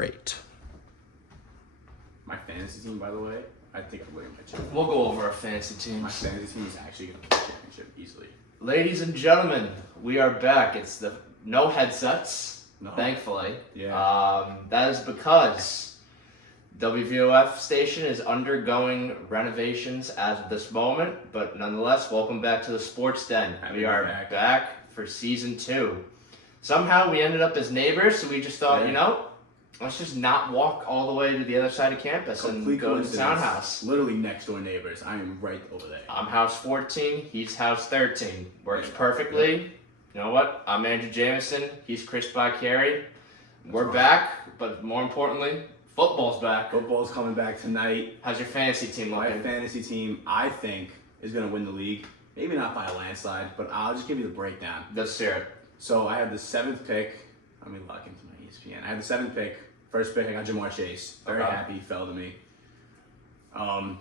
Great. My fantasy team, by the way, I think I'm winning my championship. We'll go over our fantasy My teams. fantasy team is actually going to win the championship easily. Ladies and gentlemen, we are back. It's the no headsets, No. thankfully. Yeah. That is because WVOF station is undergoing renovations as of this moment, but nonetheless, welcome back to the Sports Den. We are back for season 2. Somehow we ended up as neighbors, so we just thought, let's just not walk all the way to the other side of campus and go to the townhouse. Literally next door neighbors. I am right over there. I'm house 14, he's house 13. Works perfectly. Yeah. You know what? I'm Andrew Jamison, he's Chris Bacchieri. We're right. back, but more importantly, football's back. Football's coming back tonight. How's your fantasy team My looking? fantasy team, I think, is going to win the league. Maybe not by a landslide, but I'll just give you the breakdown. Let's hear it. So I have the 7th pick. Let me log into my ESPN. I have the 7th pick. First pick, I got Jamar Chase. Very happy, he fell to me.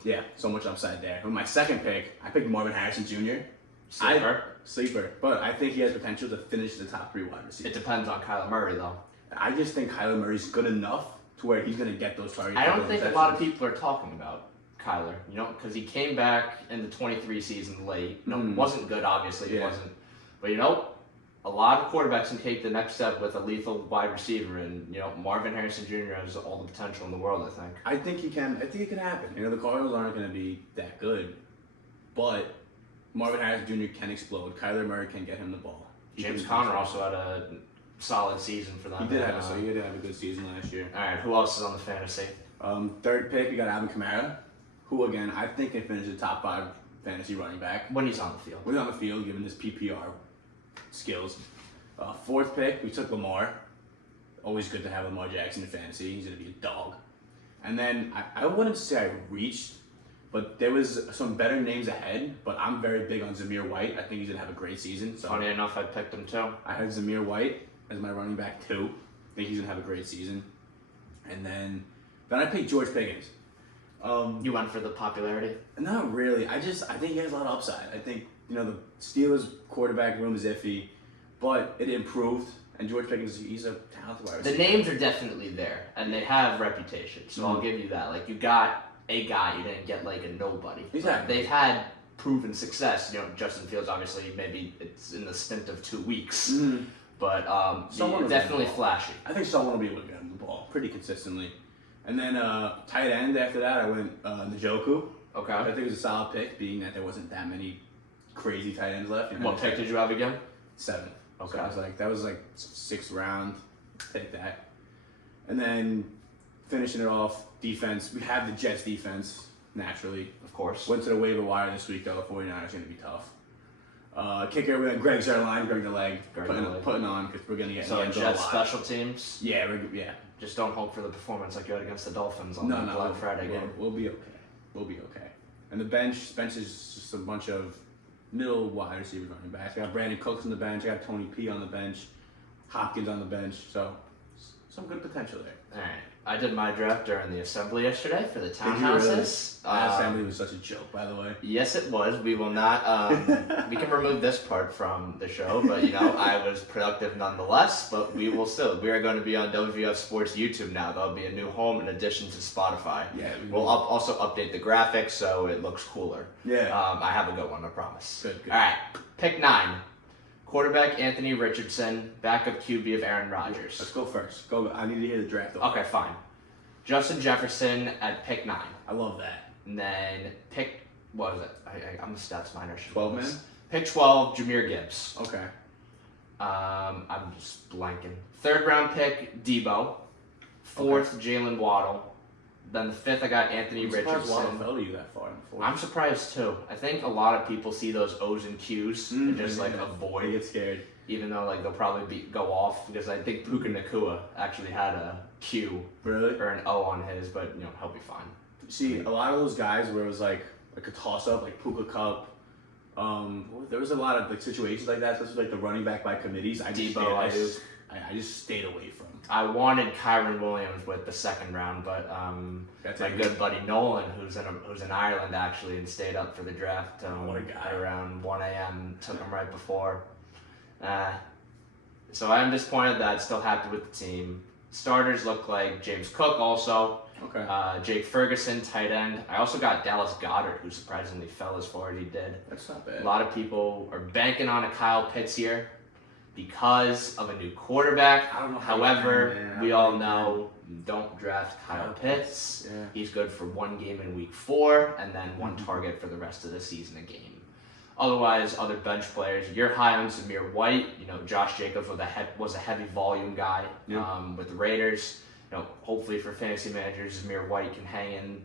Yeah, so much upside there. With my 2nd pick, I picked Marvin Harrison Jr. Sleeper. But I think he has potential to finish the top 3 wide receivers. It depends on Kyler Murray, though. I just think Kyler Murray's good enough to where he's going to get those targets. I don't think a lot of people are talking about Kyler, because he came back in the 23 season late. Wasn't good, obviously, he wasn't. But, a lot of quarterbacks can take the next step with a lethal wide receiver, and, Marvin Harrison Jr. has all the potential in the world, I think. I think he can. I think it can happen. The Cardinals aren't going to be that good, but Marvin Harrison Jr. can explode. Kyler Murray can get him the ball. James Conner also had a solid season for them. He did have a good season last year. All right, who else is on the fantasy? 3rd pick, we got Alvin Kamara, who again I think can finish the top 5 fantasy running back When he's on the field. when he's on the field, given his PPR skills. 4th pick, we took Lamar. Always good to have Lamar Jackson in fantasy. He's going to be a dog. And then I wouldn't say I reached, but there was some better names ahead. But I'm very big on Zamir White. I think he's going to have a great season. So Funny enough, I picked him too. I have Zamir White as my running back 2. I think he's going to have a great season. And then I picked George Pickens. You went for the popularity? Not really. I think he has a lot of upside. I think, the Steelers quarterback room is iffy, but it improved. And George Pickens, he's a talented wide receiver. The names are definitely there, and they have reputation, so I'll give you that. Like, you got a guy, you didn't get, like, a nobody. Exactly. They've had proven success. Justin Fields, obviously, maybe it's in the stint of 2 weeks. But definitely flashy. I think someone will be able to get him the ball pretty consistently. And then tight end after that, I went Njoku. Okay. I think it was a solid pick, being that there wasn't that many crazy tight ends left. What pick did you have again? 7. Okay. So that was 6th round. Take that. And then finishing it off, defense. We have the Jets defense, naturally. Of course. Went to the waiver wire this week, though. The 49ers going to be tough. Kicker, we had Greg Zuerlein, Greg the leg, putting on because we're going to get So Jets special teams? Yeah. Just don't hope for the performance like you had against the Dolphins on No, the Black Friday game. We'll be okay. We'll be okay. And the bench is just a bunch of middle wide receivers running backs. I got Brandon Cooks on the bench. I got Tony P on the bench. Hopkins on the bench. So some good potential there. All right. I did my draft during the assembly yesterday for the Did you townhouses. really? That assembly was such a joke, by the way. Yes, it was. We will not. We can remove this part from the show, but I was productive nonetheless. But we will still. We are going to be on WVF Sports YouTube now. That'll be a new home in addition to Spotify. Yeah. We'll also update the graphics so it looks cooler. Yeah. I have a good one, I promise. Good. All right. Pick 9. Quarterback Anthony Richardson, backup QB of Aaron Rodgers. Let's go first. Go. I need to hear the draft. Okay, fine. Justin Jefferson at pick 9. I love that. And then pick, what was it? I'm a stats minor. 12 man? Pick 12, Jahmyr Gibbs. Okay. I'm just blanking. 3rd round pick, Debo. 4th, Jalen Waddle. Then the 5th, I got Anthony Richardson. Waddle fell to you that far in the 4th. I'm surprised too. I think a lot of people see those O's and Q's and just They avoid, get scared. even though they'll probably go off because I think Puka Nakua actually had a Q Really? or an O on his, but he'll be fine. See, a lot of those guys where it was like a toss-up, like Puka Cup. There was a lot of situations like that, especially the running back by committees. I just stayed away from. I wanted Kyron Williams with the 2nd round, but my good buddy Nolan, who's in Ireland actually, and stayed up for the draft at around 1 a.m. Took him right before. So I'm disappointed that I'm still happy with the team. Starters look like James Cook also. Okay. Jake Ferguson, tight end. I also got Dallas Goedert, who surprisingly fell as far as he did. That's not bad. A lot of people are banking on a Kyle Pitts here because of a new quarterback. I don't know. However, we all know don't draft Kyle Pitts. Yeah. He's good for one game in week 4 and then one target for the rest of the season a game. Otherwise, other bench players, you're high on Zamir White. Josh Jacobs was a heavy volume guy with the Raiders. Hopefully for fantasy managers, Zamir White can hang in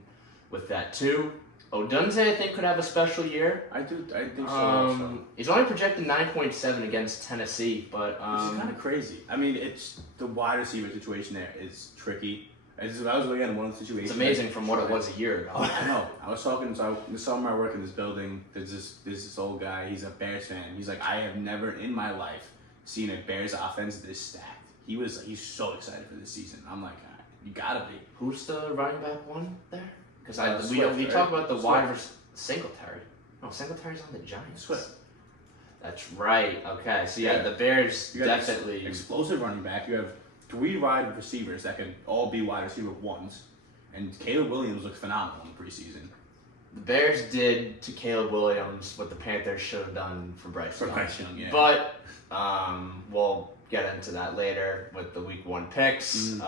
with that too. Odunze, I think, could have a special year. I think so also. He's only projected 9.7 against Tennessee, but which is kind of crazy. I mean, it's the wide receiver situation there is tricky. I was looking at one of the situations. It's amazing from what it was a year ago. I know. I was talking. So this summer I work in this building. There's this old guy. He's a Bears fan. He's like, I have never in my life seen a Bears offense this stacked. He's so excited for this season. I'm like, you gotta be. Who's the running back one there? Because we talk about the wide Singletary. No, Singletary's on the Giants. Swift. That's right. Okay, so the Bears definitely explosive running back. You have 3 wide receivers that can all be wide receiver ones, and Caleb Williams looked phenomenal in the preseason. The Bears did to Caleb Williams what the Panthers should have done for Bryce Young. Yeah. But we'll get into that later with the week 1 picks.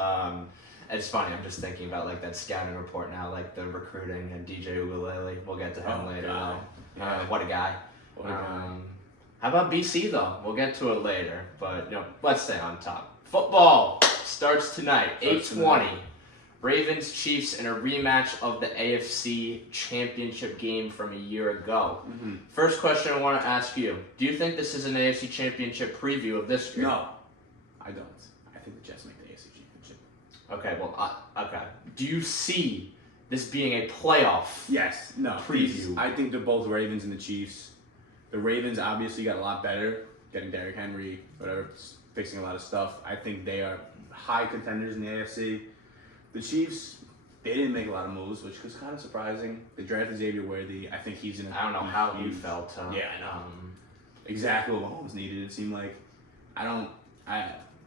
It's funny, I'm just thinking about like that scouting report now, like the recruiting and DJ Ugalele. We'll get to him later though. What a guy. How about BC though? We'll get to it later, but let's stay on top. Football starts tonight, 8:20. Ravens Chiefs in a rematch of the AFC Championship game from a year ago. First question I want to ask you: do you think this is an AFC Championship preview of this year? No, I don't. I think the Jets make the AFC Championship. Okay, well, okay. Do you see this being a playoff? Yes. No. Preview. I think they're both Ravens and the Chiefs. The Ravens obviously got a lot better, getting Derrick Henry, whatever, fixing a lot of stuff. I think they are high contenders in the AFC. The Chiefs, they didn't make a lot of moves, which was kind of surprising. They drafted Xavier Worthy. I think he's in. I don't know how he felt. Yeah, I know. Exactly what Mahomes needed. It seemed like.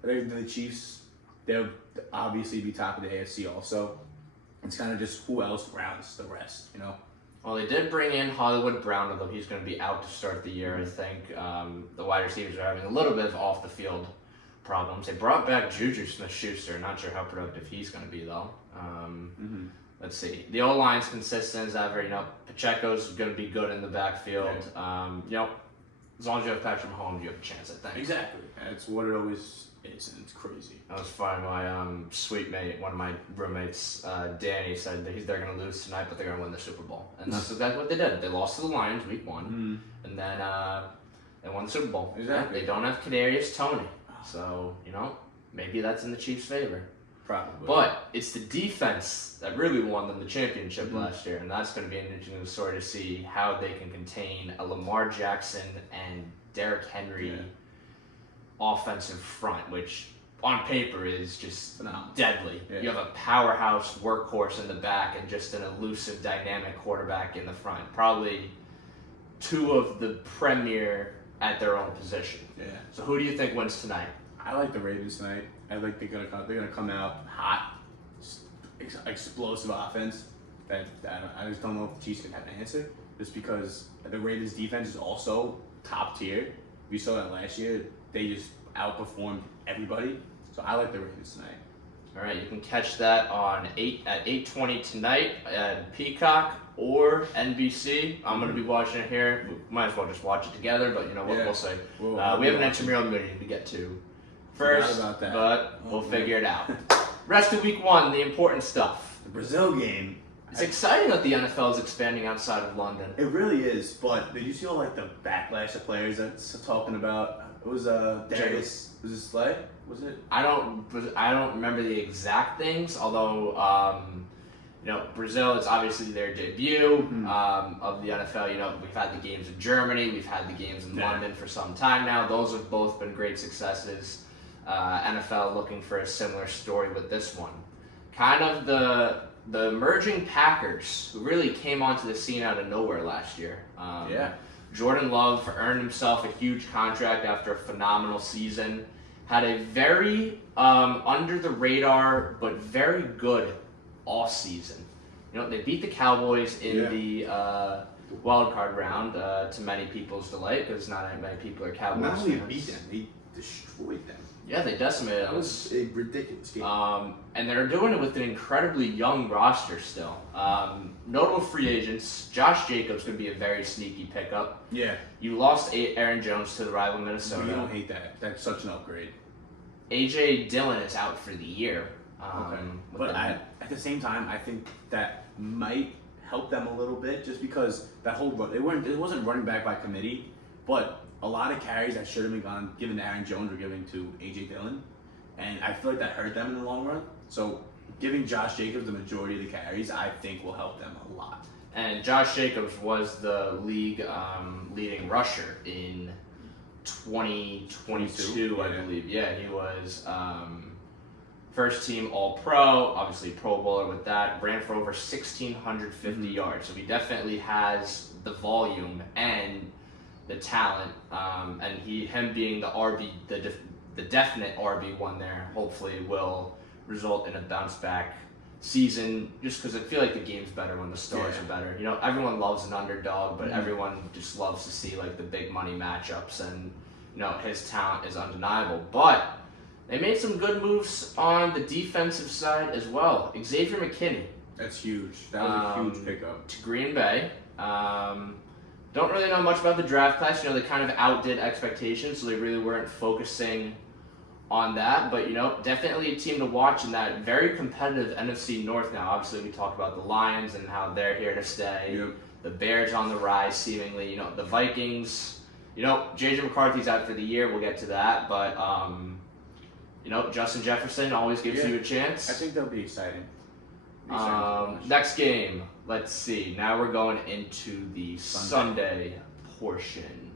The Chiefs, they'll obviously be top of the AFC also. It's kind of just who else rounds the rest, Well, they did bring in Hollywood Brown, although he's going to be out to start the year, I think. The wide receivers are having a little bit of off-the-field problems. They brought back Juju Smith-Schuster. Not sure how productive he's going to be, though. Let's see. The O-line's consistent as ever. Pacheco's going to be good in the backfield. As long as you have Patrick Mahomes, you have a chance, I think. Exactly. That's what it always is, and it's crazy. That was fine. My sweet mate, one of my roommates, Danny, said that they're going to lose tonight, but they're going to win the Super Bowl. And that's exactly what they did. They lost to the Lions week 1, and then they won the Super Bowl. Exactly. They don't have Kadarius Toney. So, maybe that's in the Chiefs' favor. Probably. But it's the defense that really won them the championship last year, and that's going to be an interesting story to see how they can contain a Lamar Jackson and Derrick Henry offensive front, which on paper is just deadly. Yeah. You have a powerhouse workhorse in the back and just an elusive, dynamic quarterback in the front. Probably 2 of the premier at their own position. Yeah. So who do you think wins tonight? I like the Ravens tonight. I think they're gonna come out hot, explosive offense. That I just don't know if the Chiefs can have an answer. Just because the Ravens defense is also top tier. We saw that last year. They just outperformed everybody. So I like the Ravens tonight. All right, you can catch that at 8:20 tonight at Peacock or NBC. I'm going to be watching it here. We might as well just watch it together, but we'll see. We have an intramural meeting to get to first, but we'll figure it out. Rest of week 1, the important stuff. The Brazil game. It's exciting that the NFL is expanding outside of London. It really is, but did you see all the backlash of players that's talking about? It was Darius. Was it Slay? Was it? I don't remember the exact things. Although Brazil is obviously their debut of the NFL. We've had the games in Germany, we've had the games in London for some time now. Those have both been great successes. NFL looking for a similar story with this one. Kind of the emerging Packers who really came onto the scene out of nowhere last year. Jordan Love earned himself a huge contract after a phenomenal season. had a very under the radar but very good off season. You know, they beat the Cowboys in the wild card round to many people's delight, because not many people are Cowboys fans. Not only beat them, they destroyed them. Yeah, they decimated them. That was a ridiculous game. And they're doing it with an incredibly young roster still. Notable free agents. Josh Jacobs could be a very sneaky pickup. Yeah. You lost Aaron Jones to the rival Minnesota. You don't hate that. That's such an upgrade. A.J. Dillon is out for the year. Okay. But at the same time, I think that might help them a little bit, just because that whole run, it wasn't running back by committee, but a lot of carries that should have been given to Aaron Jones were given to A.J. Dillon, and I feel like that hurt them in the long run. So giving Josh Jacobs the majority of the carries, I think will help them a lot. And Josh Jacobs was the league leading rusher in 2022, I believe. Yeah, he was first team All-Pro, obviously Pro Bowler with that, ran for over 1,650 yards. So he definitely has the volume and the talent, and him being the RB, the definite RB1 there, hopefully will result in a bounce back season, just because I feel like the game's better when the stars are better. You know, everyone loves an underdog, but everyone just loves to see like the big money matchups, and you know, his talent is undeniable. But they made some good moves on the defensive side as well. Xavier McKinney. That's huge. That was a huge pickup. To Green Bay. Don't really know much about the draft class. You know, they kind of outdid expectations, so they really weren't focusing on that. But, you know, definitely a team to watch in that very competitive NFC North now. Obviously, we talked about the Lions and how they're here to stay. Yep. The Bears on the rise, seemingly. You know, the Vikings. You know, J.J. McCarthy's out for the year. We'll get to that. But, you know, Justin Jefferson always gives you a chance. I think that'll be exciting. Next game, let's see. Now we're going into the Sunday portion.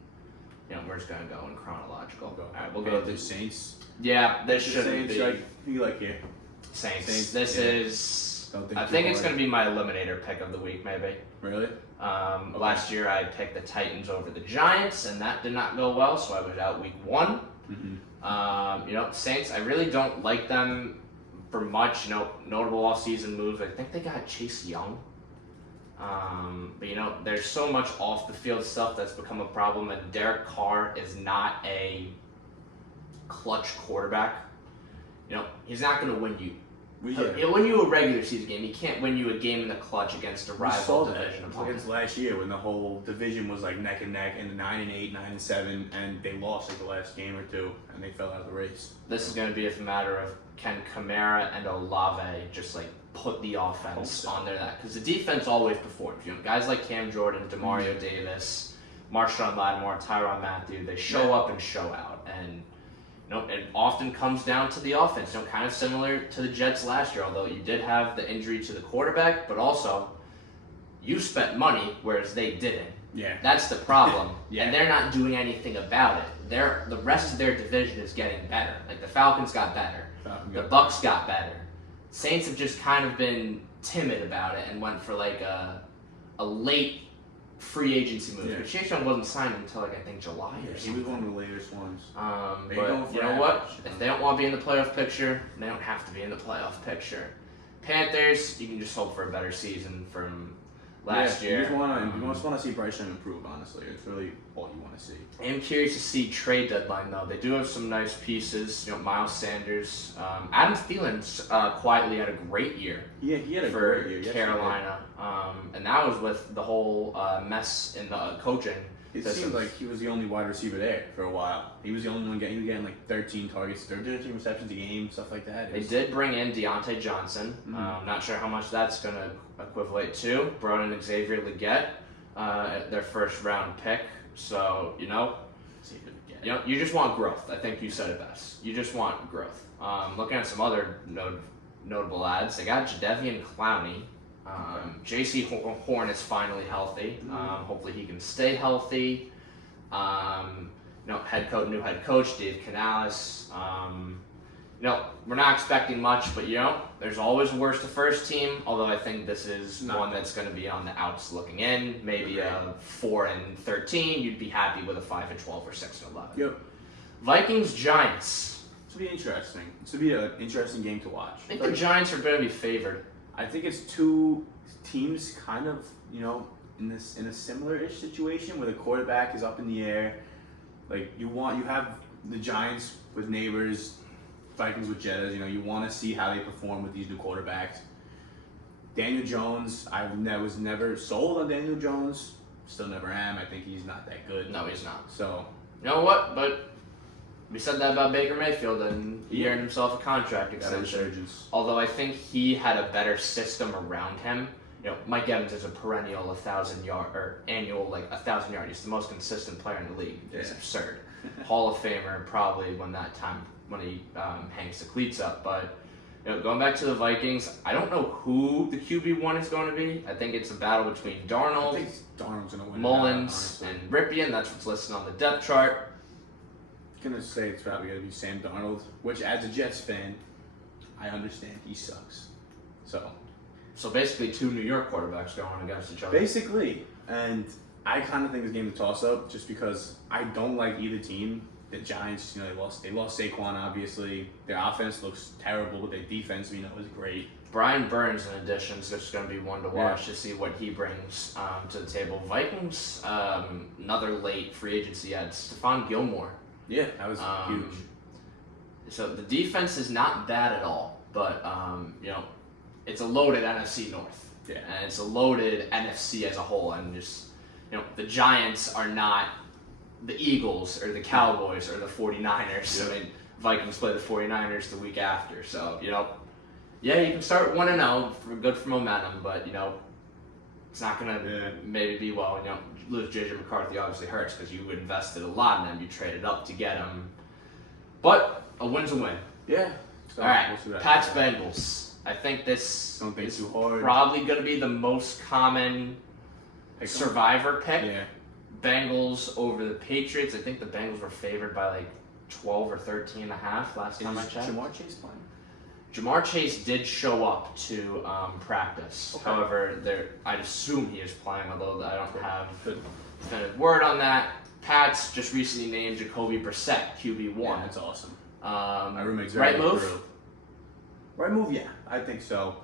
You know, we're just gonna go in chronological. All right, we'll go to Saints. Yeah, this should be who you like here? Saints. This is. I think it's gonna be my eliminator pick of the week, maybe. Really? Last year I picked the Titans over the Giants, and that did not go well, so I was out week 1. You know, Saints. I really don't like them for much, you know, notable off-season moves. I think they got Chase Young. But, you know, there's so much off-the-field stuff that's become a problem, and Derek Carr is not a clutch quarterback. You know, he's not going to win you. He'll win you a regular season game. He can't win you a game in the clutch against a rival division opponent. Against last year when the whole division was like neck and neck, and 9-8, 9-7, and they lost like the last game or two, and they fell out of the race. This is going to be a matter of can Kamara and Olave just like put the offense on there, that because the defense always performs. You know, guys like Cam Jordan, Demario Davis, Marshawn Lattimore, Tyrann Mathieu, they show up and show out, and you know, it often comes down to the offense. You know, kind of similar to the Jets last year, although you did have the injury to the quarterback, but also you spent money, whereas they didn't. Yeah. That's the problem. And they're not doing anything about it. The rest of their division is getting better. Like the Falcons got better. The Bucks got better. Saints have just kind of been timid about it and went for like a late free agency move. But Chase Young wasn't signed until like I think July or something. He was one of the latest ones. But you know what? If they don't want to be in the playoff picture, they don't have to be in the playoff picture. Panthers, you can just hope for a better season from last year. You just want to see Bryce Young improve, honestly. It's really all you want to see. I am curious to see trade deadline, though. They do have some nice pieces. You know, Miles Sanders. Adam Thielen's quietly had a great year. Yeah, he had a for great year. Carolina. And that was with the whole mess in the coaching. It seemed like he was the only wide receiver there for a while. He was the only one getting like 13 targets, 13 receptions a game, stuff like that. They did bring in Deontay Johnson. Not sure how much that's going to equivalent to. Brought in Xavier Legette, their first round pick. So, you know, you just want growth. I think you said it best. You just want growth. Looking at some other notable ads, they got Jadeveon Clowney. J.C. Horn is finally healthy. Hopefully he can stay healthy. New head coach Dave Canales. We're not expecting much, but there's always worse to first team. Although I think this is one that's going to be on the outs looking in. Maybe a 4-13. You'd be happy with a 5-12 or 6-11. Yep. Vikings Giants. to be interesting. It's to be an interesting game to watch. I think the Giants are going to be favored. I think it's two teams kind of, in a similar-ish situation where the quarterback is up in the air. Like you have the Giants with Neighbors, Vikings with Jettas. You want to see how they perform with these new quarterbacks. Daniel Jones, was never sold on Daniel Jones. Still never am. I think he's not that good. No, he's not. So you know what? But we said that about Baker Mayfield, and he earned himself a contract extension. Although I think he had a better system around him. Mike Evans is a perennial 1,000-yard or annual 1,000-yard. He's the most consistent player in the league. It's absurd. Hall of Famer probably when he hangs the cleats up. But going back to the Vikings, I don't know who the QB1 is going to be. I think it's a battle between Darnold, I think Darnold's going to win Mullins, and Ripien. That's what's listed on the depth chart. I'm going to say it's probably going to be Sam Darnold, which as a Jets fan, I understand he sucks. So basically 2 New York quarterbacks going against each other. Basically. And I kind of think this game is a toss-up just because I don't like either team. The Giants, they lost Saquon, obviously. Their offense looks terrible, but their defense, is great. Brian Burns, in addition, is just going to be one to watch to see what he brings to the table. Vikings, another late free agency ad, Stephon Gilmore. Yeah, that was huge. So the defense is not bad at all, but it's a loaded NFC North. Yeah. And it's a loaded NFC as a whole, and just the Giants are not the Eagles or the Cowboys or the 49ers. Yeah. I mean, Vikings play the 49ers the week after. So, you can start 1-0 for good for momentum, but, it's not going to maybe be well. Lose J.J. McCarthy obviously hurts because you invested a lot in him. You traded up to get him. But a win's a win. Yeah. All right, Pats Bengals. I think this is too hard. Probably going to be the most common survivor pick. Yeah. Bengals over the Patriots. I think the Bengals were favored by 12 or 13.5 last time I checked. Jamar Chase playing? Jamar Chase did show up to practice. Okay. However, I'd assume he is playing, although I don't have definitive word on that. Pats just recently named Jacoby Brissett QB1. Yeah, that's awesome. My roommate's right very move? thrilled. Right move, yeah, I think so.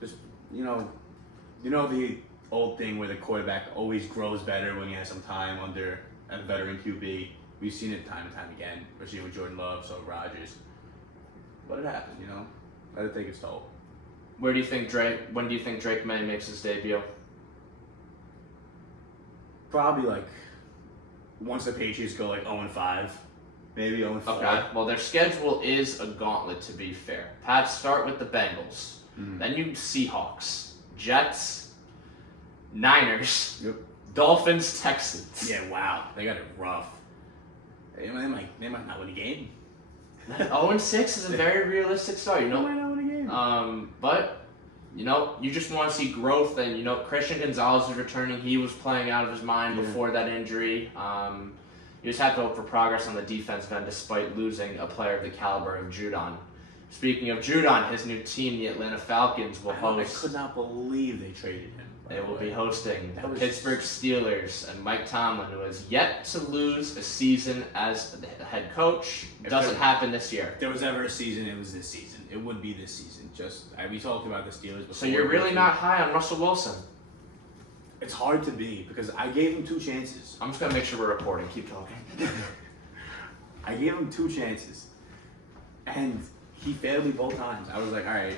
Just the old thing where the quarterback always grows better when he has some time under a veteran QB. We've seen it time and time again, especially with Jordan Love, so Rodgers. Let it happen, Let it take its toll. When do you think Drake May makes his debut? Probably once the Patriots go 0-5, maybe 0-4. Okay. Well, their schedule is a gauntlet, to be fair. Pats start with the Bengals. Then you Seahawks, Jets, Niners, Dolphins, Texans. Yeah, wow. They got it rough. They might not win a game. 0-6 is a very realistic start, They might not win a game. But, you just want to see growth, and, Christian Gonzalez is returning. He was playing out of his mind before that injury. You just have to hope for progress on the defensive end despite losing a player of the caliber of Judon. Speaking of Judon, his new team, the Atlanta Falcons, will host. I could not believe they traded him. They will be hosting the Pittsburgh Steelers, and Mike Tomlin, who has yet to lose a season as the head coach. Doesn't happen this year. If there was ever a season, it was this season. It would be this season. We talked about the Steelers before. So you're really not high on Russell Wilson? It's hard to be because I gave him 2 chances. I'm just going to make sure we're recording. Keep talking. I gave him 2 chances, and he failed me both times. I was like, all right,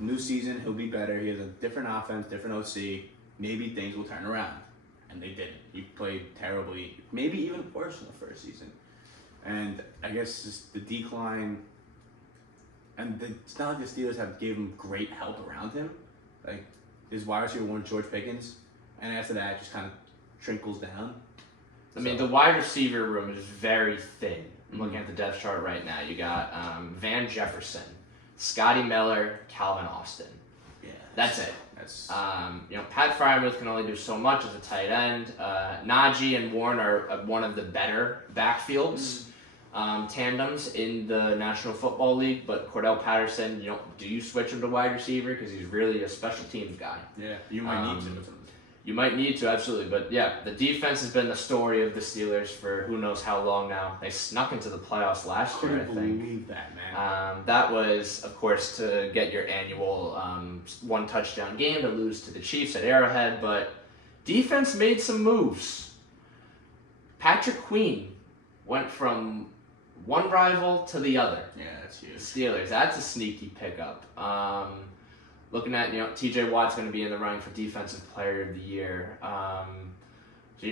new season, he'll be better. He has a different offense, different OC. Maybe things will turn around. And they didn't. He played terribly, maybe even worse in the first season. And I guess just the decline, and it's not like the Steelers gave him great help around him. His wide receiver one, George Pickens, and after that, it just kind of trickles down. I mean, the wide receiver room is very thin. I'm looking at the depth chart right now. You got Van Jefferson, Scotty Miller, Calvin Austin. Yeah, that's it. That's Pat Freiermuth can only do so much as a tight end. Najee and Warren are one of the better backfields tandems in the National Football League. But Cordell Patterson, do you switch him to wide receiver because he's really a special teams guy? Yeah, you might need to. You might need to, absolutely. But yeah, the defense has been the story of the Steelers for who knows how long now. They snuck into the playoffs last year, I think. Couldn't believe that, man. That was, of course, to get your annual one touchdown game to lose to the Chiefs at Arrowhead. But defense made some moves. Patrick Queen went from one rival to the other. Yeah, that's huge. Steelers, that's a sneaky pickup. Looking at, TJ Watt's going to be in the running for Defensive Player of the Year. So,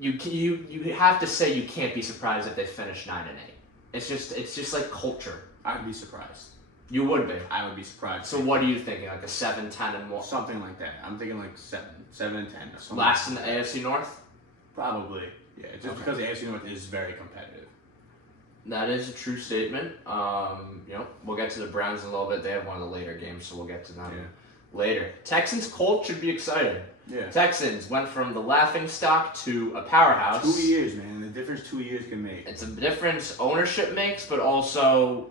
you have to say you can't be surprised if they finish 9-8. It's just like culture. I'd be surprised. You would be. I would be surprised. So what are you thinking? Like a 7-10-1? Something like that. I'm thinking like 7-10 or something. Last in the AFC North? Probably. Yeah, just because the AFC North is very competitive. That is a true statement. We'll get to the Browns in a little bit. They have one of the later games, so we'll get to them later. Texans-Colts should be exciting. Yeah. Texans went from the laughingstock to a powerhouse. 2 years, man. The difference 2 years can make. It's a difference ownership makes, but also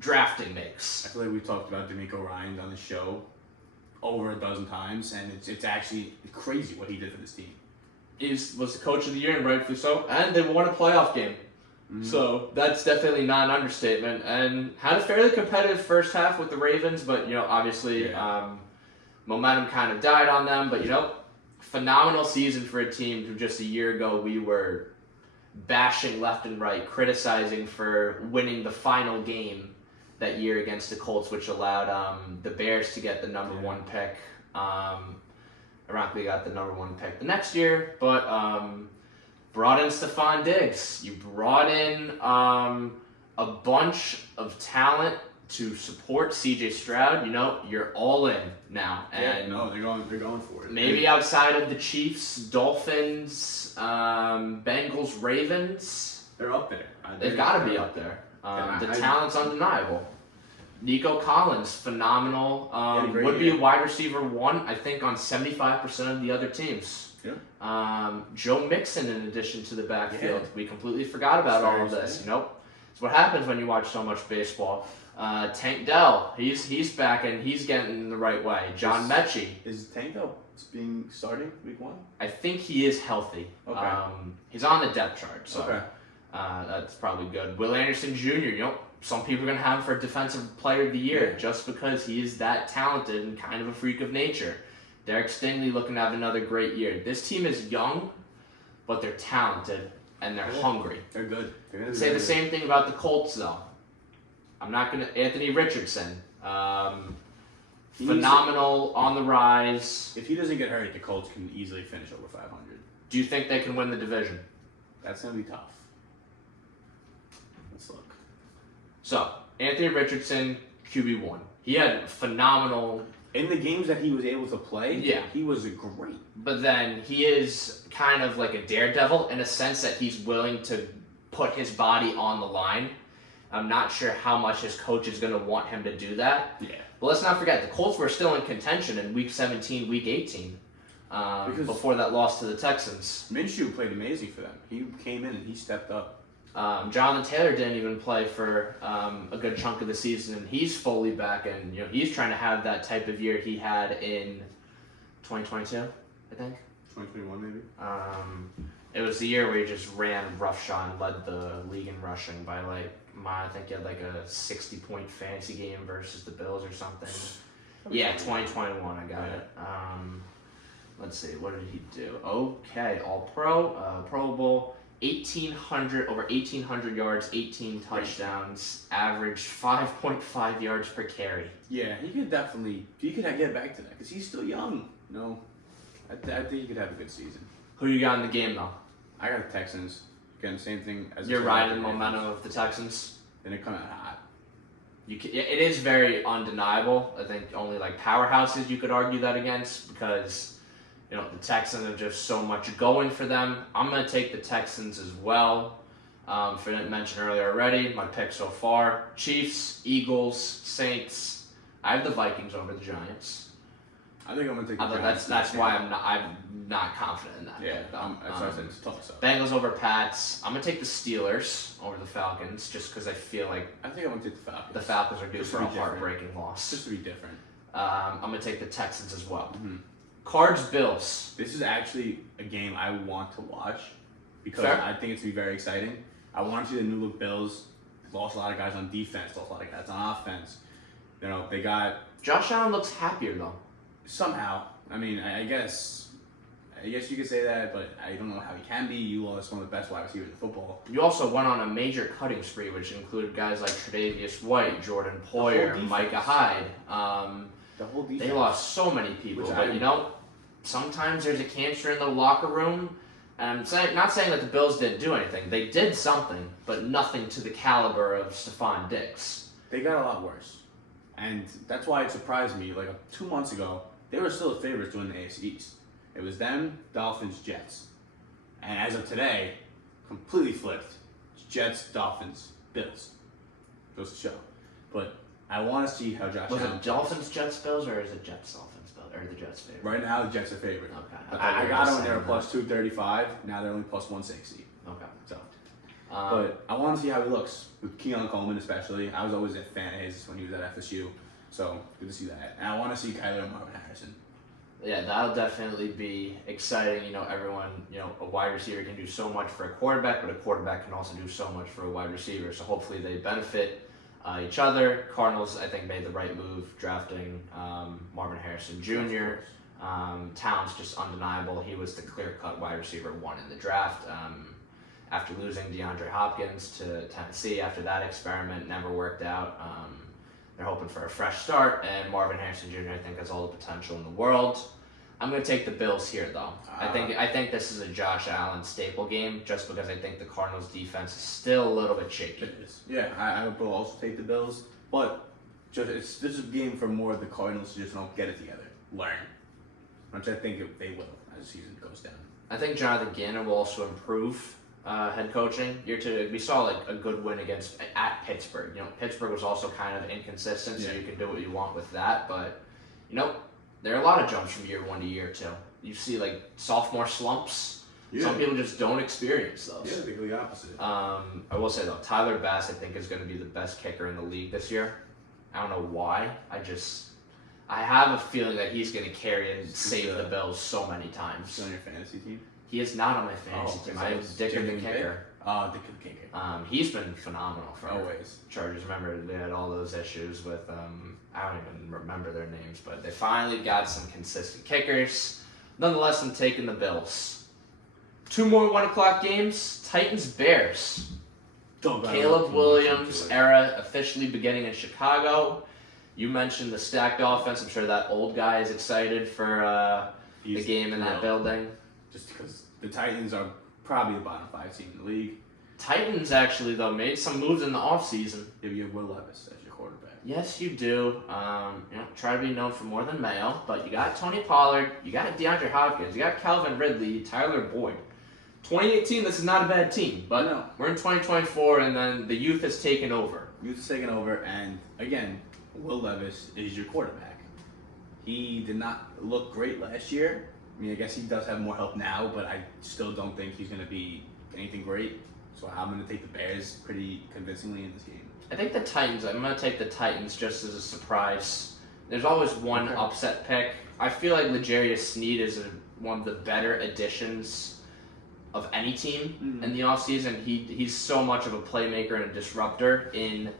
drafting makes. I feel like we talked about D'Amico Ryans on the show over a dozen times, and it's actually crazy what he did for this team. He was the coach of the year, and rightfully so, and they won a playoff game. Mm-hmm. So that's definitely not an understatement, and had a fairly competitive first half with the Ravens, but obviously momentum kind of died on them. But phenomenal season for a team who just a year ago we were bashing left and right, criticizing for winning the final game that year against the Colts, which allowed the Bears to get the number one pick. Ironically got the number one pick the next year, but brought in Stephon Diggs. You brought in a bunch of talent to support C.J. Stroud. You're all in now. And they're going for it. Maybe outside of the Chiefs, Dolphins, Bengals, Ravens. They're up there. They've got to be up there. The talent's undeniable. Nico Collins, phenomenal. Would be a wide receiver one, I think, on 75% of the other teams. Yeah. Joe Mixon, in addition to the backfield. Yeah. We completely forgot about all of this. It's what happens when you watch so much baseball. Tank Dell, he's back and he's getting the right way. John Mechie. Is Tank Dell starting week 1? I think he is healthy. Okay. He's on the depth chart, so that's probably good. Will Anderson Jr., some people are going to have him for Defensive Player of the Year just because he is that talented and kind of a freak of nature. Derek Stingley looking to have another great year. This team is young, but they're talented and they're hungry. They're good. Say the same thing about the Colts, though. I'm not going to... Anthony Richardson. Phenomenal, on the rise. If he doesn't get hurt, the Colts can easily finish over 500. Do you think they can win the division? That's going to be tough. Let's look. So, Anthony Richardson, QB1. He had phenomenal... In the games that he was able to play, he was great. But then he is kind of like a daredevil in a sense that he's willing to put his body on the line. I'm not sure how much his coach is going to want him to do that. Yeah. But let's not forget, the Colts were still in contention in Week 17, Week 18, before that loss to the Texans. Minshew played amazing for them. He came in and he stepped up. Jonathan Taylor didn't even play for a good chunk of the season, and he's fully back, and he's trying to have that type of year he had in 2022, I think. 2021 maybe. It was the year where he just ran roughshod, led the league in rushing by I think he had like a 60-point fantasy game versus the Bills or something. Yeah, 2021, I got it. Let's see, what did he do? Okay, All-Pro, Pro Bowl. Over 1,800 yards, 18 touchdowns, average 5.5 yards per carry. Yeah, he could get back to that because he's still young. I think he could have a good season. Who you got in the game though? I got the Texans. Again, the same thing as you're riding the momentum of the Texans. Then they come out hot. It is very undeniable. I think only powerhouses you could argue that against because. The Texans have just so much going for them. I'm going to take the Texans as well. If I didn't mention earlier already, my pick so far, Chiefs, Eagles, Saints. I have the Vikings over the Giants. I think I'm going to take the Giants. That's why I'm not confident in that. Yeah, that's why I said it's tough. Bengals over Pats. I'm going to take the Steelers over the Falcons just because I feel like... I think I'm going to take the Falcons. The Falcons are due for a heartbreaking loss. Just to be different. I'm going to take the Texans as well. Mm-hmm. Cards Bills. This is actually a game I want to watch because Fair. I think it's going to be very exciting. I want to see the new look Bills. They lost a lot of guys on defense, lost a lot of guys on offense. You know, they got... Josh Allen looks happier, though. Somehow. I mean, I guess you could say that, but I don't know how he can be. You lost one of the best wide receivers in football. You also went on a major cutting spree, which included guys like Tre'Davious White, Jordan Poyer, Micah Hyde. The whole defense. They lost so many people, but you know, sometimes there's a cancer in the locker room. And I'm not saying that the Bills didn't do anything. They did something, but nothing to the caliber of Stephon Diggs. They got a lot worse. And that's why it surprised me. Like 2 months ago, they were still the favorites to win the AFC East. It was them, Dolphins, Jets. And as of today, completely flipped. It's Jets, Dolphins, Bills. Goes to show. But I want to see how Josh Was Allen it Dolphins, Jets, Bills, or is it Jets, Dolphins, Bills, or the Jets favorite? Right now, the Jets are favorite. Okay. I got them when they were plus 235. Now they're only plus 160. Okay. So, but I want to see how he looks with Keon Coleman, especially. I was always a fan of his when he was at FSU. So good to see that. And I want to see Kyler and Marvin Harrison. Yeah, that'll definitely be exciting. You know, everyone, a wide receiver can do so much for a quarterback, but a quarterback can also do so much for a wide receiver. So hopefully they benefit each other. Cardinals, I think, made the right move drafting Marvin Harrison Jr. Towns, just undeniable. He was the clear-cut wide receiver one in the draft. After losing DeAndre Hopkins to Tennessee, after that experiment never worked out, they're hoping for a fresh start, and Marvin Harrison Jr. I think has all the potential in the world. I'm going to take the Bills here, though. I think this is a Josh Allen staple game, just because I think the Cardinals' defense is still a little bit shaky. It is. Yeah, I will also take the Bills, but this is a game for more of the Cardinals to just don't get it together, learn, which I think they will as the season goes down. I think Jonathan Gannon will also improve head coaching. We saw like a good win at Pittsburgh. Pittsburgh was also kind of inconsistent, so you can do what you want with that. But there are a lot of jumps from year one to year two. You see like sophomore slumps. Yeah. Some people just don't experience those. Yeah, they go the opposite. I will say though, Tyler Bass I think is going to be the best kicker in the league this year. I don't know why. I have a feeling that he's going to carry and save the Bills so many times. He's on your fantasy team? He is not on my fantasy team. I have Dick the kicker. Oh, Dick the kicker. He's been phenomenal for always. Chargers. Remember, they had all those issues with, I don't even remember their names, but they finally got some consistent kickers. Nonetheless, I'm taking the Bills. 2 more 1 o'clock games. Titans-Bears. Caleb Williams era officially beginning in Chicago. You mentioned the stacked offense. I'm sure that old guy is excited for the game in that building. Just because the Titans are probably the bottom 5 team in the league. Titans actually though made some moves in the offseason. Yeah, you have Will Levis as your quarterback. Yes, you do. Try to be known for more than Mayo, but you got Tony Pollard, you got DeAndre Hopkins, you got Calvin Ridley, Tyler Boyd. 2018, this is not a bad team, but no. We're in 2024, and then the youth has taken over. Youth has taken over, and again, Will Levis is your quarterback. He did not look great last year. I mean, I guess he does have more help now, but I still don't think he's going to be anything great. So I'm going to take the Bears pretty convincingly in this game. I think the Titans, I'm going to take the Titans just as a surprise. There's always one upset pick. I feel like L'Jarius Sneed is one of the better additions of any team in the offseason. He's so much of a playmaker and a disruptor in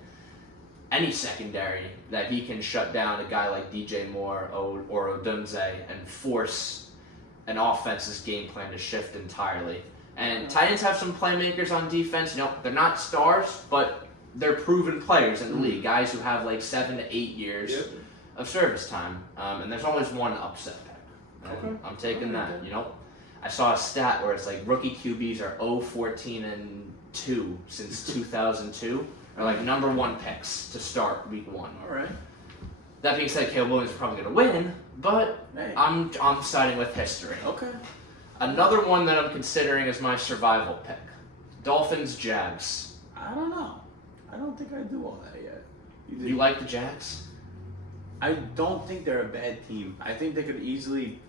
any secondary that he can shut down a guy like DJ Moore or Odunze and force an offense's game plan to shift entirely. And Titans have some playmakers on defense. They're not stars, but they're proven players in the league. Guys who have like 7 to 8 years of service time. And there's always one upset pick. And I'm taking that. I saw a stat where it's like rookie QBs are 0-14-2 since 2002. They're like number 1 picks to start week 1. All right. That being said, Caleb Williams is probably going to win, but I'm siding with history. Okay. Another one that I'm considering is my survival pick. Dolphins-Jags. I don't know. I don't think I do all that yet. You like the Jags? I don't think they're a bad team. I think they could easily...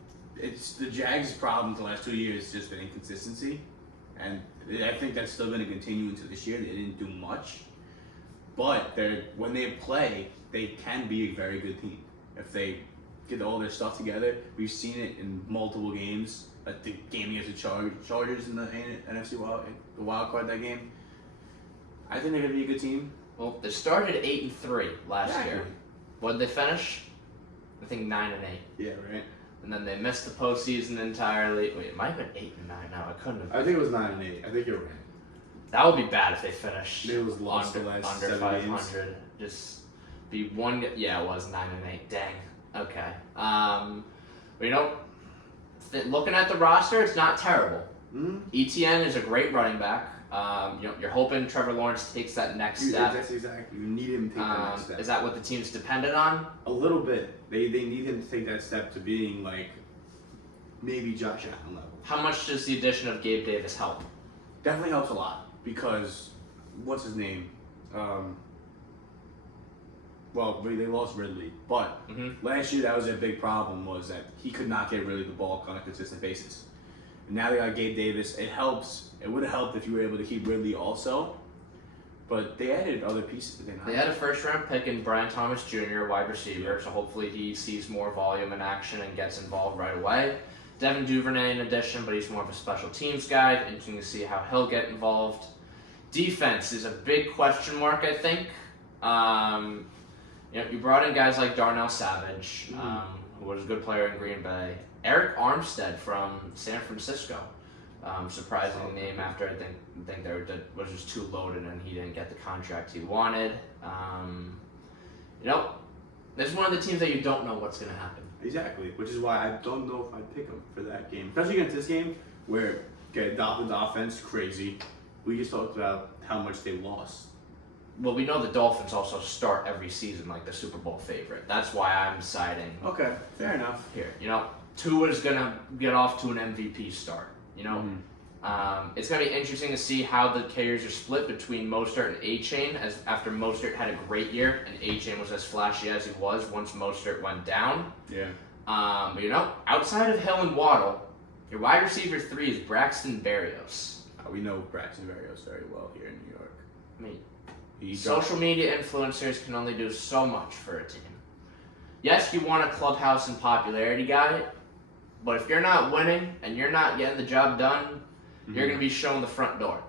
It's the Jags' problem the last 2 years has just been inconsistency. And I think that's still going to continue into this year. They didn't do much. But when they play, they can be a very good team if they get all their stuff together. We've seen it in multiple games. Like the game against the Chargers in the NFC the wild card that game. I think they're gonna be a good team. Well, they started 8-3 last Exactly. year. What did they finish? I think 9-8. Yeah, right. And then they missed the postseason entirely. Wait, it might have been 8-9 now. I couldn't have. I think it was 9-8. I think you're right. That would be bad if they finished They was lost under, the last under 7 500. games. Just be one. Yeah, it was 9-8. Dang. Okay. You know, looking at the roster, it's not terrible. Mm-hmm. ETN is a great running back. You're hoping Trevor Lawrence takes that next step. That's exactly. You need him to take the next step. Is that what the team's dependent on? A little bit. They need him to take that step to being like maybe Josh Allen level. How much does the addition of Gabe Davis help? Definitely helps a lot because what's his name? Well, they lost Ridley, but last year that was their big problem was that he could not get Ridley the ball on a consistent basis. And now they got Gabe Davis. It helps. It would have helped if you were able to keep Ridley also, but they added other pieces. They had a first-round pick in Brian Thomas Jr., wide receiver, so hopefully he sees more volume in action and gets involved right away. Devin Duvernay in addition, but he's more of a special teams guy. Interesting to see how he'll get involved. Defense is a big question mark, I think. You brought in guys like Darnell Savage, who was a good player in Green Bay. Eric Armstead from San Francisco. Surprising name after I think they was just too loaded and he didn't get the contract he wanted. This is one of the teams that you don't know what's going to happen. Exactly, which is why I don't know if I'd pick him for that game. Especially against this game where, Dolphins offense, crazy. We just talked about how much they lost. Well, we know the Dolphins also start every season like the Super Bowl favorite. That's why I'm siding. Okay, fair enough. Here, Tua's going to get off to an MVP start. It's going to be interesting to see how the carriers are split between Mostert and A-Chain, as after Mostert had a great year and A-Chain was as flashy as he was once Mostert went down. Yeah. But outside of Hill and Waddle, your wide receiver 3 is Braxton Berrios. We know Braxton Berrios very well here in New York. I mean, social media influencers can only do so much for a team. Yes, you want a clubhouse and popularity guy, but if you're not winning and you're not getting the job done, you're going to be shown the front door.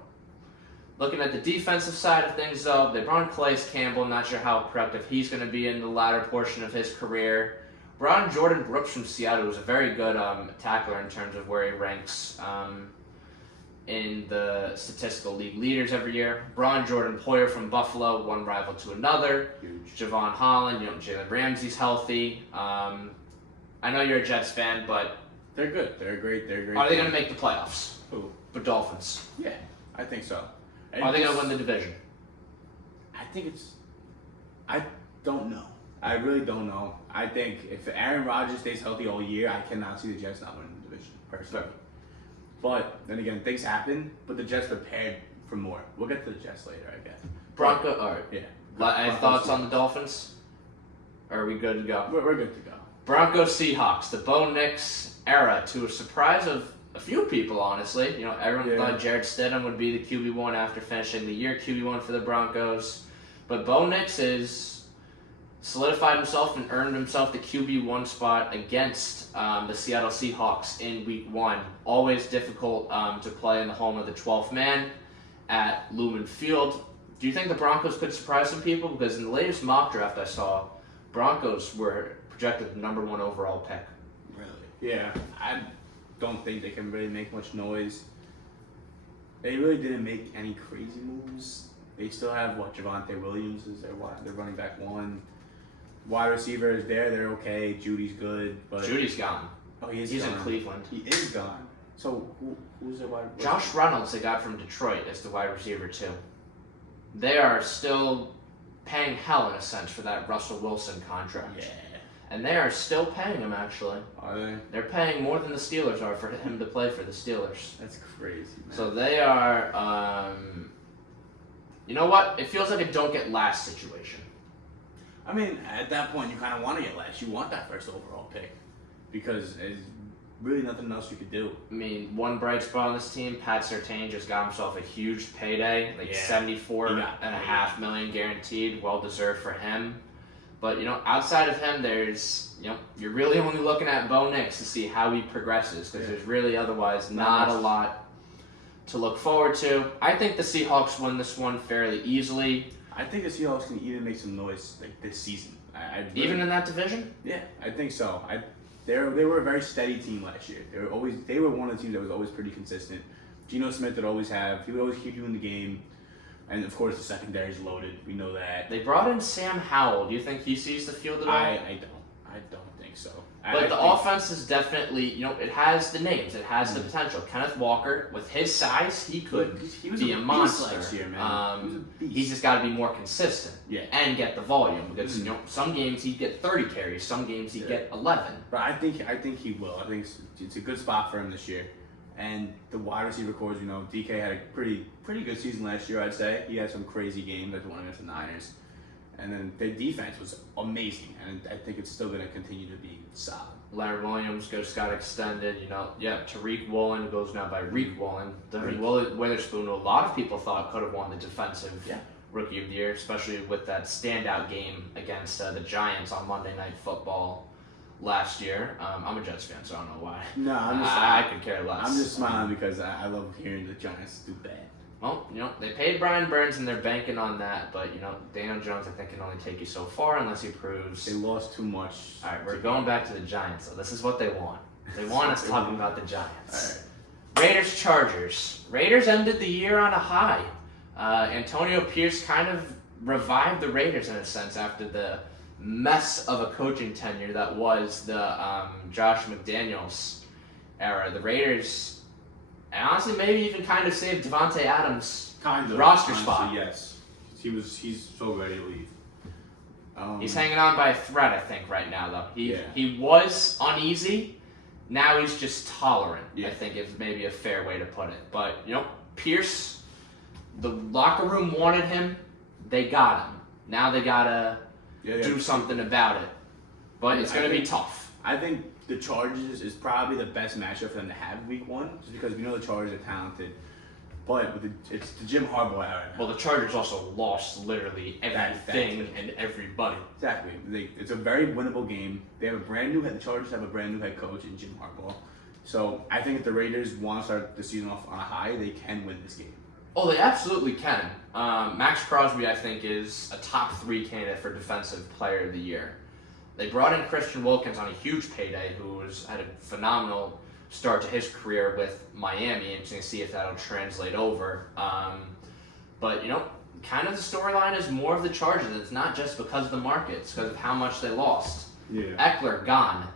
Looking at the defensive side of things, though, they brought in Calais Campbell. Not sure how productive he's going to be in the latter portion of his career. Brought in Jordan Brooks from Seattle, who's a very good tackler in terms of where he ranks in the statistical league leaders every year. Brought in Jordan Poyer from Buffalo, one rival to another. Huge. Javon Holland, Jalen Ramsey's healthy. I know you're a Jets fan, but They're good. They're great. are they going to make the playoffs? Who? The Dolphins. Yeah, I think so. Are they going to win the division? I don't know. I really don't know. I think if Aaron Rodgers stays healthy all year, I cannot see the Jets not winning the division, personally. But then again, things happen, but the Jets prepared for more. We'll get to the Jets later, I guess. All right. Yeah. Any thoughts on the Dolphins? Or are we good to go? We're good to go. Broncos Seahawks, the Bo Nix era, to a surprise of a few people, honestly. Everyone thought Jared Stidham would be the QB1 after finishing the year QB1 for the Broncos. But Bo Nix has solidified himself and earned himself the QB1 spot against the Seattle Seahawks in Week 1. Always difficult to play in the home of the 12th man at Lumen Field. Do you think the Broncos could surprise some people? Because in the latest mock draft I saw, Broncos were projected the number 1 overall pick. Really? Yeah. I don't think they can really make much noise. They really didn't make any crazy moves. They still have, Javonte Williams is their running back 1. Wide receiver is there. They're okay. Judy's good. But Judy's gone. Oh, he's in gone. Cleveland. He is gone. So who's their wide receiver? Josh Reynolds they got from Detroit as the wide receiver 2. They are still paying hell in a sense for that Russell Wilson contract. Yeah. And they are still paying him, actually. Are they? They're paying more than the Steelers are for him to play for the Steelers. That's crazy, man. So they are, you know what? It feels like a don't get last situation. I mean, at that point, you kind of want to get last. You want that first overall pick because there's really nothing else you could do. I mean, one bright spot on this team, Pat Surtain just got himself a huge payday, like $74.5 million guaranteed, well deserved for him. But, outside of him, there's, you're really only looking at Bo Nix to see how he progresses because there's really otherwise not a lot to look forward to. I think the Seahawks win this one fairly easily. I think the Seahawks can even make some noise like this season. Even in that division? Yeah, I think so. They were a very steady team last year. They were one of the teams that was always pretty consistent. Geno Smith he would always keep you in the game. And of course the secondary is loaded. We know that. They brought in Sam Howell. Do you think he sees the field at all? I don't think so. But the offense is definitely, it has the names. It has the potential. Kenneth Walker, with his size, he could be a monster. Last year, man. He's just got to be more consistent and get the volume because some games he'd get 30 carries, some games he'd get 11. But I think he will. I think it's a good spot for him this year. And the wide receiver corps, DK had a pretty good season last year, I'd say. He had some crazy games like the one against the Niners. And then their defense was amazing, and I think it's still going to continue to be solid. Leonard Williams just got extended, Tariq Woolen goes now by Reek Woolen. Witherspoon, who a lot of people thought could have won the defensive Rookie of the Year, especially with that standout game against the Giants on Monday Night Football last year. I'm a Jets fan, so I don't know why. No, I could care less. I'm just smiling because I love hearing the Giants do bad. Well, they paid Brian Burns and they're banking on that, but, Daniel Jones, I think, can only take you so far unless he proves... They lost too much. All right, we're going back to the Giants, so this is what they want. They want us talking about the Giants. All right. Raiders-Chargers. Raiders ended the year on a high. Antonio Pierce kind of revived the Raiders in a sense after the mess of a coaching tenure that was the Josh McDaniels era. The Raiders... And honestly, maybe even kind of saved Devontae Adams' roster spot. Yes, he's so ready to leave. He's hanging on by a thread, I think, right now, though. He was uneasy. Now he's just tolerant, I think is maybe a fair way to put it. But, Pierce, the locker room wanted him. They got him. Now they got to do something about it. But it's going to be tough. I think the Chargers is probably the best matchup for them to have week 1, just because we know the Chargers are talented. But it's the Jim Harbaugh era now. Well, the Chargers also lost literally everything and everybody. Exactly. It's a very winnable game. They have the Chargers have a brand new head coach in Jim Harbaugh. So I think if the Raiders want to start the season off on a high, they can win this game. Oh, they absolutely can. Max Crosby, I think, is a top 3 candidate for Defensive Player of the Year. They brought in Christian Wilkins on a huge payday, who had a phenomenal start to his career with Miami, and just going to see if that'll translate over. But, kind of the storyline is more of the Chargers. It's not just because of the market. It's because of how much they lost. Yeah. Eckler, gone.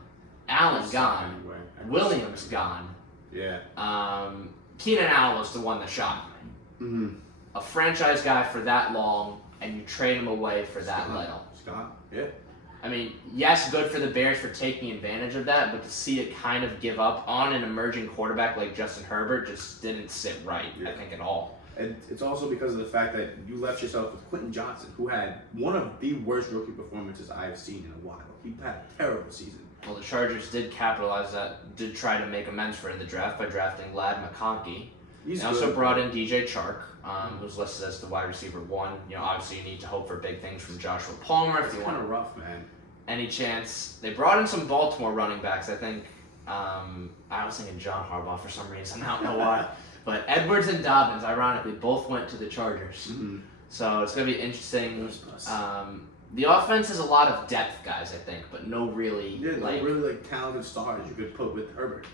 Allen, gone. Williams, gone. Yeah. Keenan Allen was the one that shocked me. Mm-hmm. A franchise guy for that long, and you trade him away for that little. Scott, yeah. I mean, yes, good for the Bears for taking advantage of that, but to see it kind of give up on an emerging quarterback like Justin Herbert just didn't sit right, I think, at all. And it's also because of the fact that you left yourself with Quentin Johnson, who had one of the worst rookie performances I've seen in a while. He had a terrible season. Well, the Chargers did capitalize that, did try to make amends for it in the draft by drafting Ladd McConkey. They also brought in DJ Chark, who's listed as the wide receiver 1. Obviously you need to hope for big things from Joshua Palmer if you want. Kind of rough, man. Any chance. They brought in some Baltimore running backs. I think I was thinking John Harbaugh for some reason. I don't know why. But Edwards and Dobbins, ironically, both went to the Chargers. Mm-hmm. So it's going to be interesting. The offense has a lot of depth, guys, I think, but no really talented stars you could put with Herbert.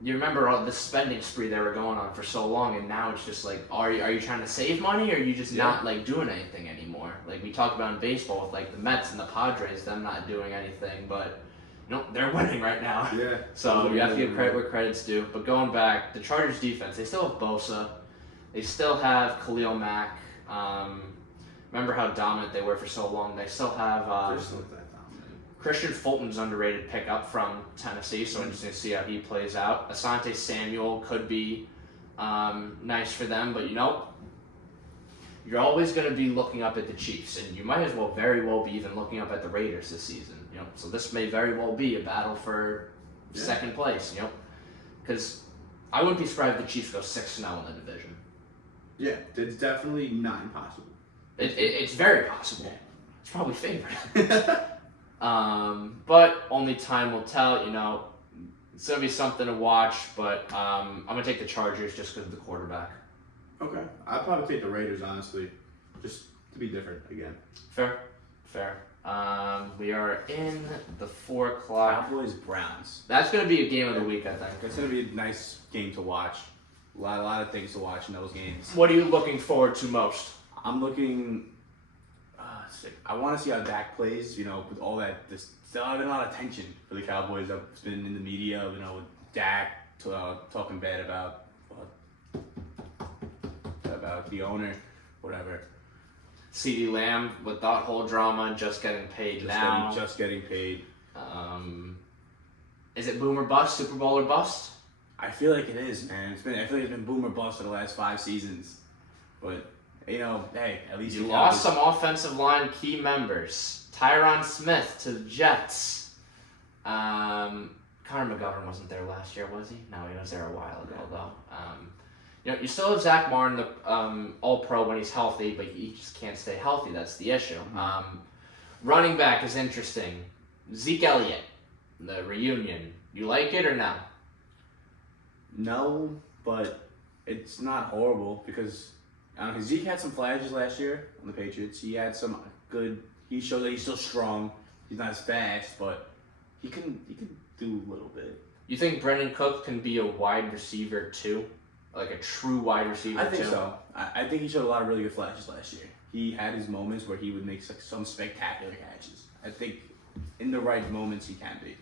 You remember all the spending spree they were going on for so long, and now it's just like, are you trying to save money, or are you just not doing anything anymore? Like we talk about in baseball with the Mets and the Padres, them not doing anything, but they're winning right now. Yeah. So you have to give credit where credit's due. But going back, the Chargers defense, they still have Bosa, they still have Khalil Mack. Remember how dominant they were for so long? They still have. Christian Fulton's underrated pickup from Tennessee, so interesting to see how he plays out. Asante Samuel could be nice for them, but you're always going to be looking up at the Chiefs, and you might as well very well be even looking up at the Raiders this season. So this may very well be a battle for second place. Because I wouldn't be surprised if the Chiefs go 6-0 in the division. Yeah, it's definitely not impossible. It's very possible. It's probably favored. But only time will tell. It's gonna be something to watch. But I'm gonna take the Chargers just because of the quarterback. Okay, I'd probably take the Raiders, honestly, just to be different again. Fair. We are in the 4 o'clock. Cowboys Browns. That's gonna be a game of the week, I think. It's gonna be a nice game to watch. A lot of things to watch in those games. What are you looking forward to most? I'm looking. I want to see how Dak plays. With all that, there's still been a lot of tension for the Cowboys. It's been in the media. With Dak talking bad about the owner, whatever. CeeDee Lamb with that whole drama, just getting paid now. Just getting paid. Is it boom or bust? Super Bowl or bust? I feel like it is, man. I feel like it's been boom or bust for the last 5 seasons. But hey, at least you lost some offensive line key members. Tyron Smith to the Jets. Connor McGovern wasn't there last year, was he? No, he was there a while ago, though. You still have Zach Martin, the All-Pro when he's healthy, but he just can't stay healthy. That's the issue. Running back is interesting. Zeke Elliott, the reunion. You like it or no? No, but it's not horrible because Zeke had some flashes last year on the Patriots. He had some good. He showed that he's still strong. He's not as fast, but he can do a little bit. You think Brendan Cook can be a wide receiver too? Like a true wide receiver? I think so. I think he showed a lot of really good flashes last year. He had his moments where he would make some spectacular catches. I think in the right moments he can be.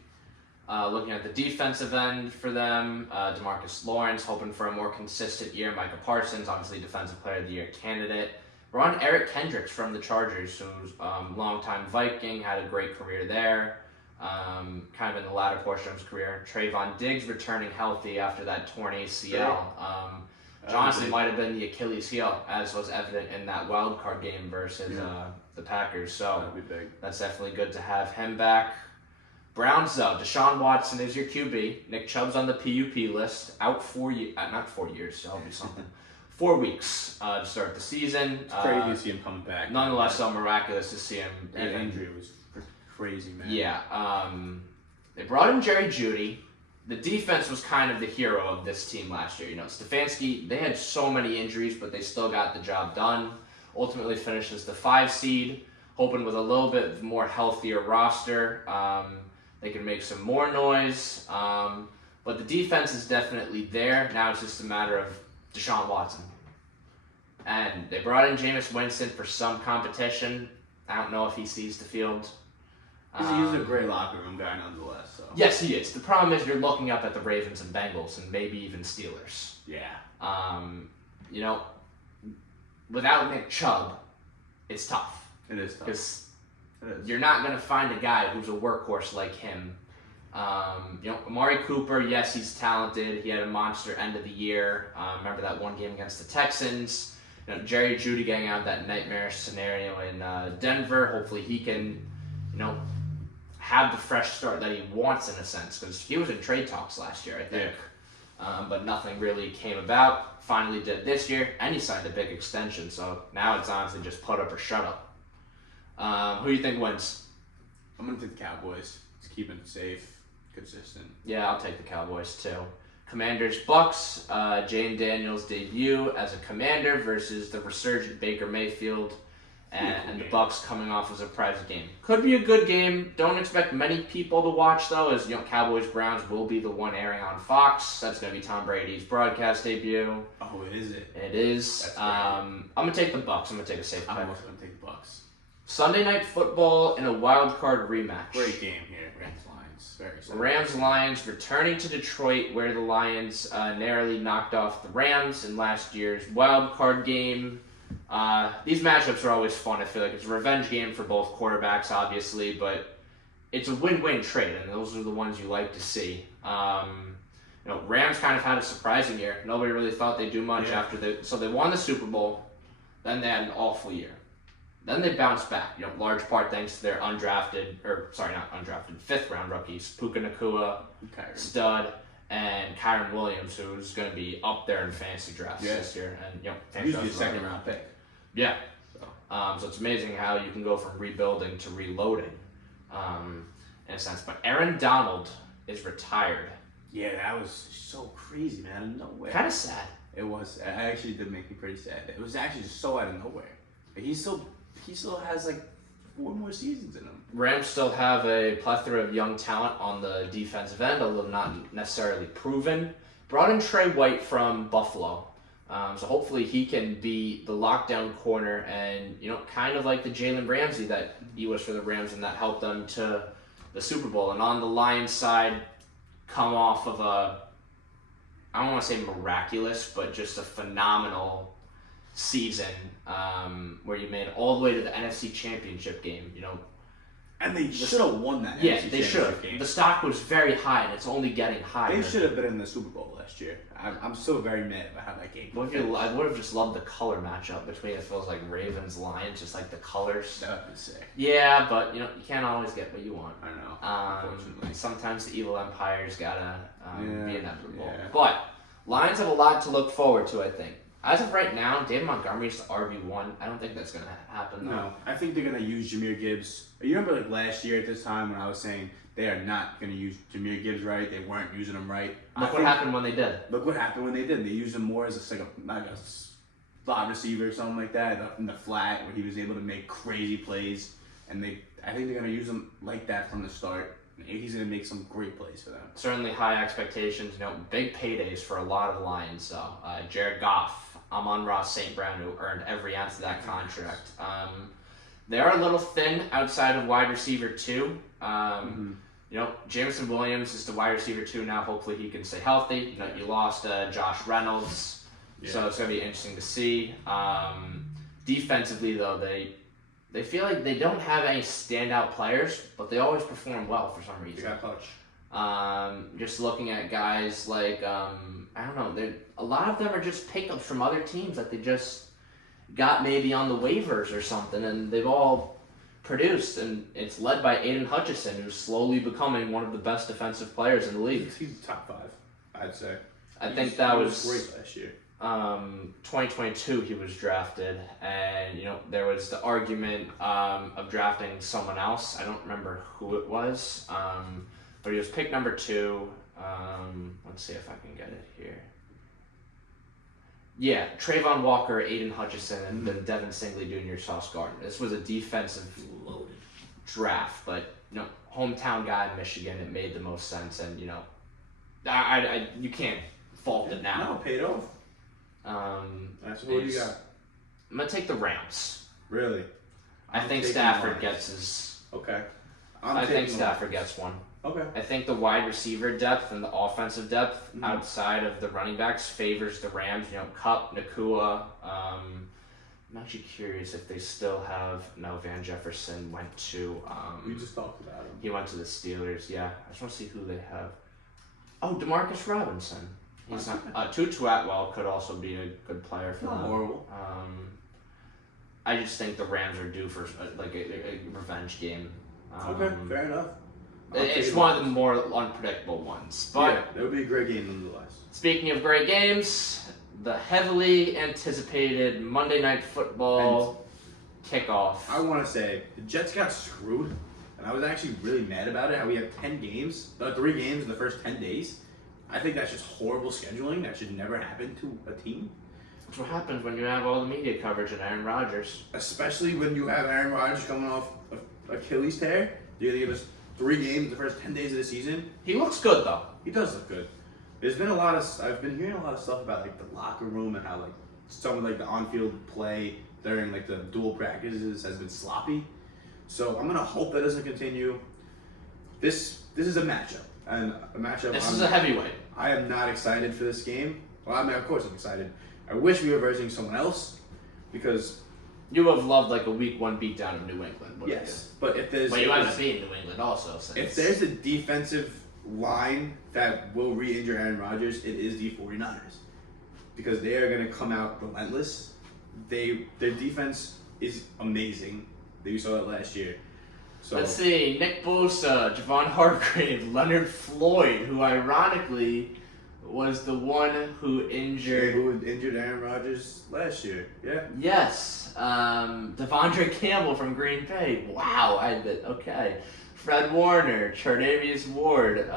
Looking at the defensive end for them, DeMarcus Lawrence hoping for a more consistent year. Micah Parsons, obviously Defensive Player of the Year candidate. We're on Eric Kendricks from the Chargers, who's longtime Viking, had a great career there. Kind of in the latter portion of his career. Trayvon Diggs returning healthy after that torn ACL. Honestly, might have been the Achilles heel, as was evident in that wild card game versus the Packers. So that'd be big. That's definitely good to have him back. Browns, though, Deshaun Watson is your QB. Nick Chubb's on the PUP list. Out not 4 years, so that'll be something. 4 weeks to start the season. It's crazy to see him coming back. Nonetheless, so miraculous to see him. That injury was crazy, man. Yeah. They brought in Jerry Jeudy. The defense was kind of the hero of this team last year. Stefanski, they had so many injuries, but they still got the job done. Ultimately finished as the 5 seed, hoping with a little bit more healthier roster. They can make some more noise. But the defense is definitely there. Now it's just a matter of Deshaun Watson. And they brought in Jameis Winston for some competition. I don't know if he sees the field. He's a great locker room guy nonetheless. So. Yes, he is. The problem is you're looking up at the Ravens and Bengals and maybe even Steelers. Yeah. Without Nick Chubb, it's tough. It is tough. Because you're not going to find a guy who's a workhorse like him. Amari Cooper, yes, he's talented. He had a monster end of the year. Remember that one game against the Texans. Jerry Jeudy getting out of that nightmarish scenario in Denver. Hopefully he can, have the fresh start that he wants in a sense. Because he was in trade talks last year, I think. Yeah. But nothing really came about. Finally did this year. And he signed a big extension. So now it's honestly just put up or shut up. Who do you think wins? I'm going to take the Cowboys. Just keeping it safe, consistent. Yeah, I'll take the Cowboys too. Commanders Bucks, Jane Daniels' debut as a Commander versus the resurgent Baker Mayfield, and the Bucks coming off a surprise game. Could be a good game. Don't expect many people to watch though, as Cowboys Browns will be the one airing on Fox. That's going to be Tom Brady's broadcast debut. Oh, is it? It is. I'm going to take the Bucks. I'm going to take a safe pick. I'm also going to take the Bucks. Sunday Night Football in a wild card rematch. Great game here. Rams-Lions. Very exciting. Rams-Lions returning to Detroit, where the Lions narrowly knocked off the Rams in last year's wild card game. These matchups are always fun. I feel like it's a revenge game for both quarterbacks, obviously, but it's a win-win trade, and those are the ones you like to see. Rams kind of had a surprising year. Nobody really thought they'd do much after so they won the Super Bowl, then they had an awful year. Then they bounced back, large part thanks to their fifth round rookies, Puka Nacua, stud, and Kyron Williams, who's going to be up there in fantasy drafts this year. And usually a second round pick. Yeah. So it's amazing how you can go from rebuilding to reloading. in a sense. But Aaron Donald is retired. Yeah, that was so crazy, man. No way. Kind of sad. It was. It actually did make me pretty sad. It was actually just so out of nowhere. He still has like 4 more seasons in him. Rams still have a plethora of young talent on the defensive end, although not necessarily proven. Brought in Trey White from Buffalo. So hopefully he can be the lockdown corner and, kind of like the Jalen Ramsey that he was for the Rams and that helped them to the Super Bowl. And on the Lions side, come off of I don't want to say miraculous, but just a phenomenal season where you made it all the way to the NFC Championship game. And they should have won that. Yeah, NFC they should Championship have. game. The stock was very high, and it's only getting higher. They should have been in the Super Bowl last year. I'm still very mad about how that game. I would have just loved the color matchup between it feels like Ravens, Lions, just like the colors. That would be sick. Yeah, but you can't always get what you want. I know. Unfortunately, sometimes the evil empire's gotta be inevitable. Yeah. But Lions have a lot to look forward to, I think. As of right now, David Montgomery's the RB1. I don't think that's gonna happen though. No, I think they're gonna use Jahmyr Gibbs. You remember like last year at this time when I was saying they are not gonna use Jahmyr Gibbs right. They weren't using him right. Look what happened when they did. Look what happened when they did. They used him more as like a slot receiver or something like that in the flat where he was able to make crazy plays. And I think they're gonna use him like that from the start. He's gonna make some great plays for them. Certainly high expectations. Big paydays for a lot of Lions. So Jared Goff. Amon-Ra St. Brown, who earned every ounce of that contract. They are a little thin outside of wide receiver 2. Jameson Williams is the wide receiver 2 now. Hopefully he can stay healthy. You lost Josh Reynolds, so it's going to be interesting to see. Defensively, though, they feel like they don't have any standout players, but they always perform well for some reason. They got clutch. Just looking at guys like, I don't know, a lot of them are just pickups from other teams that they just got maybe on the waivers or something, and they've all produced, and it's led by Aiden Hutchinson, who's slowly becoming one of the best defensive players in the league. He's top 5, I'd say. I think that was great last year. 2022 he was drafted, and there was the argument of drafting someone else. I don't remember who it was. But he was pick number 2. Let's see if I can get it here. Yeah, Trayvon Walker, Aiden Hutchinson, and then Devin Singley Jr., Sauce Gardner. This was a defensive loaded draft, but hometown guy in Michigan, it made the most sense, and you can't fault it now. No, paid off. That's what you got. I'm gonna take the Rams. Really? I think Stafford gets his. Okay. I think Stafford gets one. Okay. I think the wide receiver depth and the offensive depth outside of the running backs favors the Rams. Kupp, Nakua. I'm actually curious if they still have. No, Van Jefferson went to. We just talked about him. He went to the Steelers. Yeah, I just want to see who they have. Oh, Demarcus Robinson. He's not. Tutu Atwell could also be a good player for them. Not horrible. I just think the Rams are due for a revenge game. Okay, fair enough. It's one of the more unpredictable ones. But yeah, it would be a great game nonetheless. Speaking of great games, the heavily anticipated Monday Night Football kickoff. I want to say, the Jets got screwed, and I was actually really mad about it, how we have 3 games in the first 10 days. I think that's just horrible scheduling. That should never happen to a team. That's what happens when you have all the media coverage and Aaron Rodgers. Especially when you have Aaron Rodgers coming off an Achilles tear. You're going to give us 3 games in the first 10 days of the season. He looks good, though. He does look good. I've been hearing a lot of stuff about the locker room and how some of the on-field play during the dual practices has been sloppy. So I'm gonna hope that doesn't continue. This is a matchup, and a matchup. This is a heavyweight. I am not excited for this game. Well, I mean, of course I'm excited. I wish we were versing someone else, because you would have loved a week 1 beatdown of New England. Yes, but if there's you haven't seen New England also. If there's a defensive line that will re-injure Aaron Rodgers, it is the 49ers, because they are going to come out relentless. Their defense is amazing. You saw it last year. So let's see: Nick Bosa, Javon Hargrave, Leonard Floyd, who ironically was the one who injured Aaron Rodgers last year. Yeah. Yes. Devondre Campbell from Green Bay. Wow. Okay. Fred Warner, Chardavius Ward,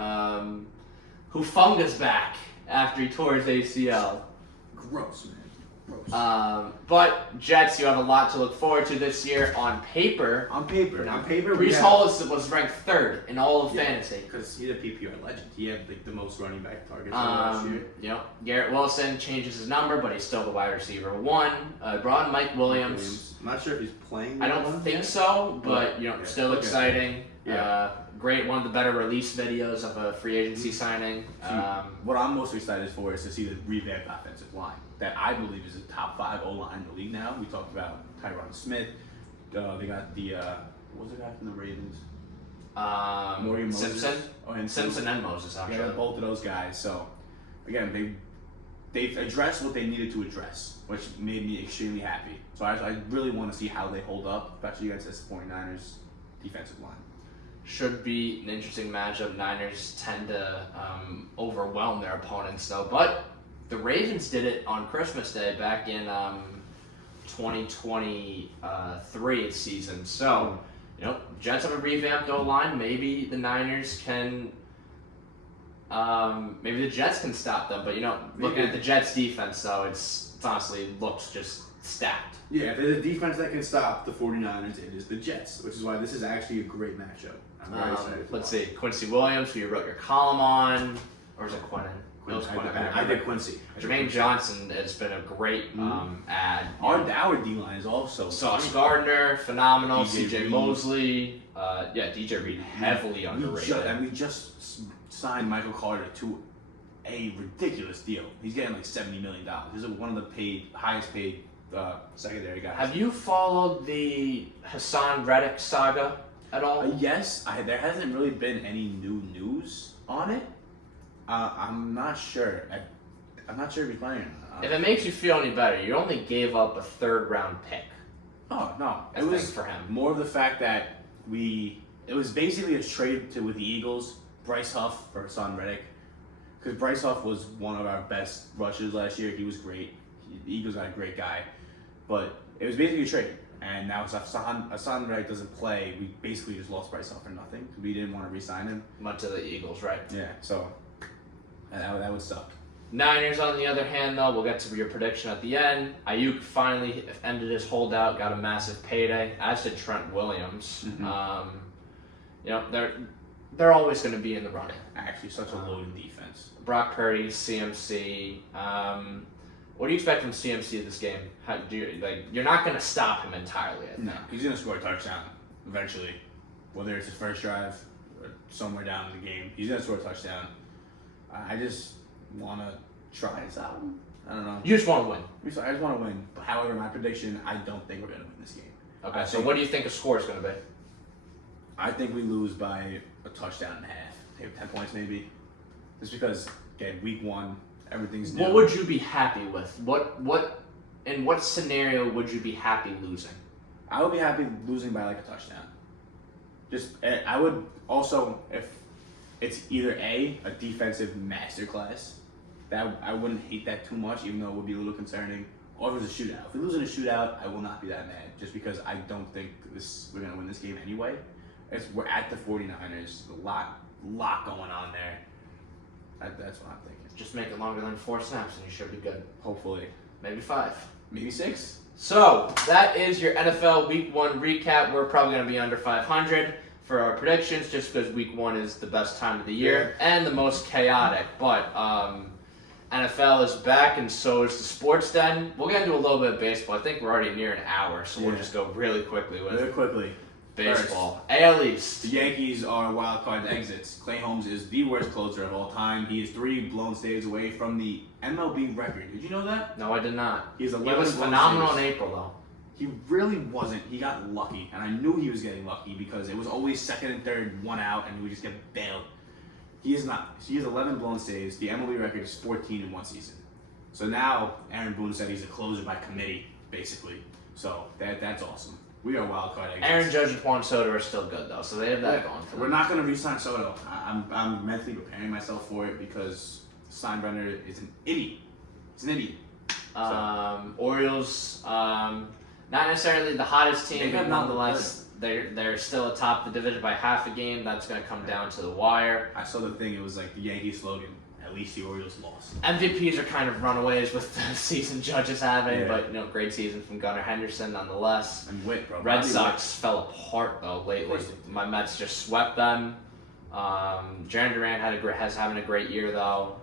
Hufunga's back after he tore his ACL. Gross, man. Gross. But Jets, you have a lot to look forward to this year. On paper, Brees Hall was ranked third in all of fantasy. Because he's a PPR legend. He had like the most running back targets last year. Yep. Garrett Wilson changes his number, but he's still the wide receiver 1. Brought in Mike Williams. I'm not sure if he's playing. I don't think so, but still exciting. Yeah. Great, one of the better release videos of a free agency signing. What I'm most excited for is to see the revamped offensive line that I believe is a top 5 O-line in the league now. We talked about Tyron Smith. They got the what was the guy from the Ravens? Morgan Simpson. Moses. Oh, and Simpson and Moses, actually. Yeah, both of those guys. So again, they've addressed what they needed to address, which made me extremely happy. So I really want to see how they hold up, especially against this 49ers defensive line. Should be an interesting matchup. Niners tend to overwhelm their opponents, though. But the Ravens did it on Christmas Day back in 2023 season. So, Jets have a revamped O-line. Maybe the Niners can. Maybe the Jets can stop them. But looking at the Jets' defense, though, it's honestly looks just stacked. Yeah, if there's a defense that can stop the 49ers, it is the Jets, which is why this is actually a great matchup. I'm very excited. Let's see, Quincy Williams, who you wrote your column on, or is it Quinnen? I did Quincy. Jermaine Johnson has been a great ad. Our D-line is also Sauce Gardner, phenomenal. DJ CJ Reed. Mosley, DJ Reed, heavily underrated. We just signed Michael Carter to a ridiculous deal. He's getting like $70 million. He's one of the highest paid secondary guys. Have you followed the Hassan Reddick saga at all? Yes. There hasn't really been any new news on it. I'm not sure. I'm not sure if he's playing or not. If it makes you feel any better, you only gave up a 3rd round pick. Oh no, it was for him. More of the fact that it was basically a trade with the Eagles, Bryce Huff for Hassan Reddick, because Bryce Huff was one of our best rushers last year. He was great. The Eagles got a great guy, but it was basically a trade. And now Hassan Reddick doesn't play. We basically just lost Bryce Huff for nothing. We didn't want to re-sign him. Went to the Eagles, right? Yeah, so that would suck. Niners, on the other hand, though, we'll get to your prediction at the end. Ayuk finally ended his holdout, got a massive payday, as did Trent Williams. They're always going to be in the running. Actually, such a loaded defense. Brock Purdy, CMC. What do you expect from CMC this game? You're not going to stop him entirely, I think. No, he's going to score a touchdown eventually, whether it's his first drive or somewhere down in the game. He's going to score a touchdown. I just want to try this out. I don't know. You just want to win. I just want to win. However, my prediction, I don't think we're going to win this game. Okay, so what do you think a score is going to be? I think we lose by a touchdown and a half. Maybe 10 points, maybe. Just because, again, week 1, everything's new. What would you be happy with? In what scenario would you be happy losing? I would be happy losing by like a touchdown. I would also, if it's either a defensive masterclass, that I wouldn't hate that too much, even though it would be a little concerning. Or if it's a shootout. If we lose in a shootout, I will not be that mad, just because I don't think we're gonna win this game anyway. We're at the 49ers, a lot going on there. That's what I'm thinking. Just make it longer than 4 snaps and you should be good. Hopefully, maybe 5, maybe 6. So that is your NFL Week 1 recap. We're probably gonna be under 500 for our predictions, just because Week 1 is the best time of the year and the most chaotic. But NFL is back, and so is the Sports Den. We'll get into a little bit of baseball. I think we're already near an hour, so we'll just go really quickly with baseball. First, AL East. The Yankees are wild card exits. Clay Holmes is the worst closer of all time. He is 3 blown saves away from the MLB record. Did you know that? No, I did not. He was phenomenal in April, though. He really wasn't. He got lucky, and I knew he was getting lucky because it was always 2nd and 3rd, 1 out, and he would just get bailed. He is not. He has 11 blown saves. The MLB record is 14 in one season. So now Aaron Boone said he's a closer by committee, basically. So that's awesome. We are wild card exits. Aaron Judge and Juan Soto are still good, though, so they have that going for them. We're not going to re-sign Soto. I'm mentally preparing myself for it because Steinbrenner is an idiot. He's an idiot. Orioles, not necessarily the hottest team, but nonetheless, they're still atop the division by half a game. That's going to come down to the wire. I saw the thing. It was like the Yankees slogan. At least the Orioles lost. MVPs are kind of runaways with the season judges having, Yeah. but great season from Gunnar Henderson nonetheless. And Witt, bro. Red Sox fell apart though lately. My Mets just swept them. Jarren Duran is having a great year though.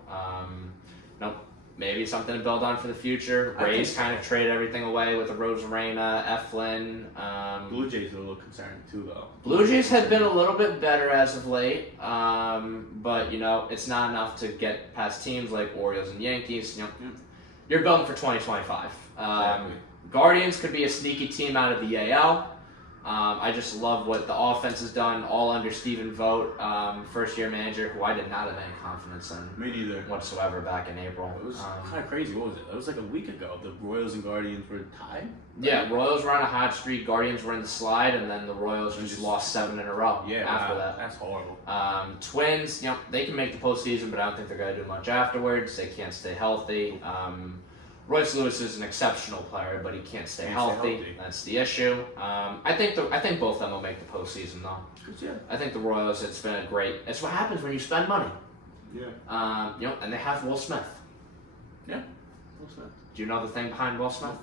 Maybe something to build on for the future. Rays kind of traded everything away with the Rosarena, Eflin. Blue Jays are a little concerned too, though. Blue Jays have been a little bit better as of late, but it's not enough to get past teams like Orioles and Yankees. You're building for 2025. Exactly. Guardians could be a sneaky team out of the AL. I just love what the offense has done, all under Stephen Vogt, first-year manager, who I did not have any confidence in. Me neither. Whatsoever back in April. It was kind of crazy. What was it? It was like a week ago. The Royals and Guardians were tied. Yeah, Royals were on a hot streak. Guardians were in the slide, and then the Royals just lost 7 in a row. Yeah, after wow. that. That's horrible. Twins, they can make the postseason, but I don't think they're going to do much afterwards. They can't stay healthy. Royce Lewis is an exceptional player, but he can't stay healthy. That's the issue. I think both of them will make the postseason, though. Yeah. I think the Royals. It's been a great. It's what happens when you spend money. Yeah. And they have Will Smith. Yeah. Will Smith. Do you know the thing behind Will Smith?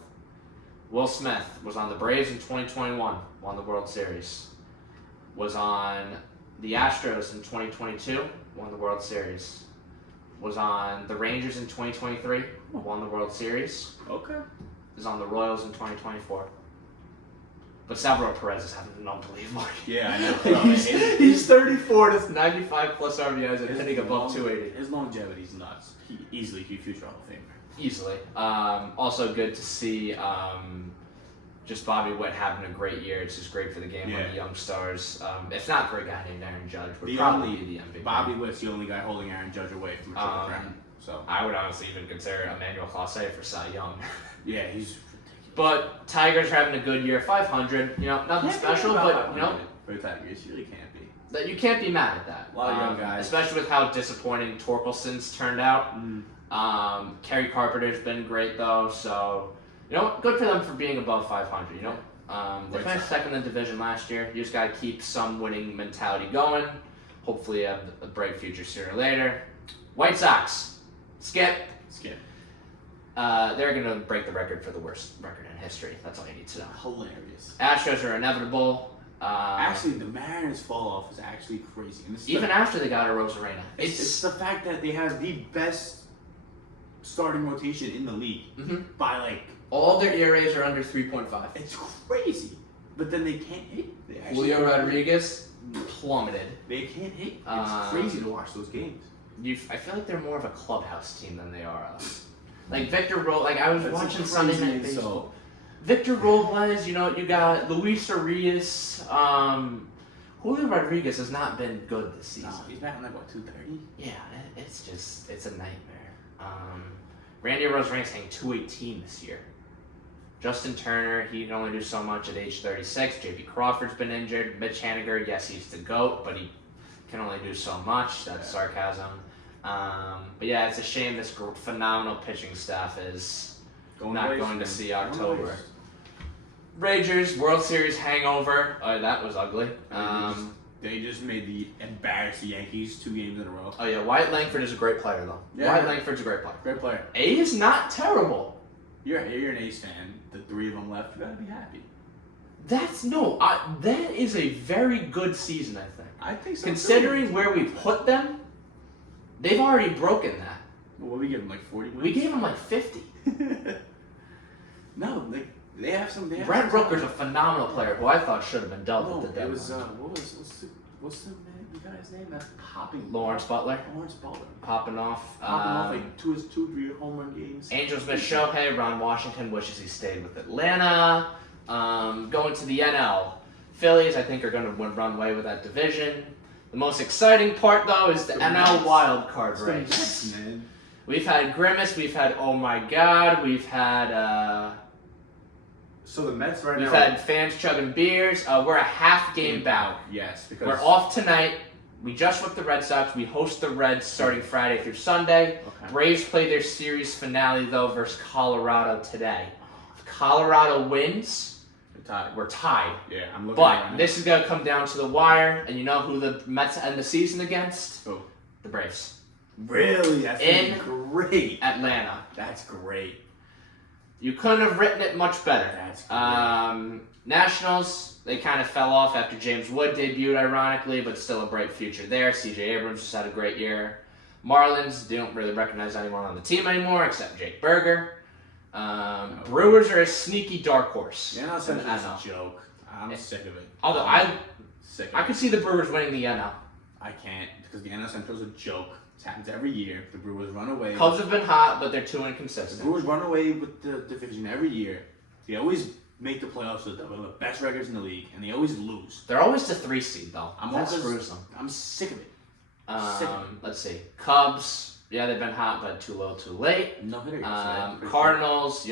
Will Smith was on the Braves in 2021, won the World Series. Was on the Astros in 2022, won the World Series. Was on the Rangers in 2023, won the World Series. Okay. Is on the Royals in 2024. But Salvador Perez is having an unbelievable year. Yeah, I know. He's 34 with 95 plus RBIs and hitting above 280. His longevity is nuts. He easily could be future Hall of Famer. Easily. Also good to see just Bobby Witt having a great year. It's just great for the game on the young stars. If not for a guy named Aaron Judge, would probably be the MVP. Bobby Witt's the only guy holding Aaron Judge away from a triple crown. So I would honestly even consider Emmanuel Clase for Cy Young. Yeah, he's ridiculous. But Tigers are having a good year. 500, nothing special, but for the Tigers, you really can't be. That you can't be mad at that. A lot of young guys, especially with how disappointing Torkelson's turned out. Kerry Carpenter's been great though, so good for them for being above 500. They finished second in the division last year. You just gotta keep some winning mentality going. Hopefully, have a bright future sooner or later. White Sox, skip. They're gonna break the record for the worst record in history. That's all you need to know. hilarious. Astros are inevitable. Actually, the Mariners fall off is actually crazy. And Even after they got a Rosarena. It's the fact that they have the best starting rotation in the league by like all their ERAs are under 3.5. it's crazy. But then they can't hit. Julio Rodriguez plummeted. They can't hit. It's crazy to watch those games. I feel like they're more of a clubhouse team than they are us. Like Victor I was watching Sunday Night Baseball. Victor Robles, you got Luis Arias. Julio Rodriguez has not been good this season. No, he's back on like 230. Yeah, it's a nightmare. Randy Rosaring's hitting 218 this year. Justin Turner, he can only do so much at age 36. J.P. Crawford's been injured. Mitch Haniger, yes, he's the GOAT, but he can only do so much. That's sarcasm. But yeah, it's a shame this phenomenal pitching staff is not going to see October. Rangers, World Series hangover. Oh, that was ugly. They just made the embarrassed Yankees 2 games in a row. Oh yeah, Wyatt Langford is a great player though. Yeah. Wyatt Langford's a great player. Great player. A's not terrible. You're an A's fan. The 3 of them left. You gotta be happy. That is a very good season, I think. I think so. Considering where we put them, they've already broken that. Well, we gave them like 40 wins. We gave them like 50. No, they have some. Brent Rooker's a phenomenal player who I thought should have been dealt with the deadline. It was what's the guy's name that's popping? Lawrence Butler. Popping off. Like 2-3 home run games. Angels miss Shohei. Ron Washington wishes he stayed with Atlanta. Going to the NL. Phillies, I think, are going to run away with that division. The most exciting part, though, is the NL wild card race. Mets, man. We've had Grimace. We've had Oh My God. We've had. So the Mets right now. We've had fans chugging beers. We're a half game back. Yes, because We're off tonight. We just swept the Red Sox. We host the Reds starting Friday through Sunday. Okay. Braves play their series finale, though, versus Colorado today. If Colorado wins, We're tied. Yeah, I'm looking at it But right this is going to come down to the wire, and you know who the Mets end the season against? Who? The Braves. now. Really? That's In great. Atlanta. That's great. You couldn't have written it much better. That's great. Nationals, they kind of fell off after James Wood debuted, ironically, but still a bright future there. CJ Abrams just had a great year. Marlins, they don't really recognize anyone on the team anymore except Jake Berger. Brewers are a sneaky dark horse. Yeah, that's in a the NL. joke. I'm sick of it. Although Sick of I it. could see the Brewers winning the NL. I can't because the NL Central is a joke. It happens every year. The Brewers run away. Cubs have been hot, but they're too The inconsistent. Brewers run away with the division every year. They always make the playoffs with one of the best records in the league, and they always lose. They're always the 3 seed, though. I'm That always- screws them. I'm sick of it. Sick of it. Let's see. Cubs, yeah, they've been hot, but too little, too late. No hitter yesterday. Cardinals,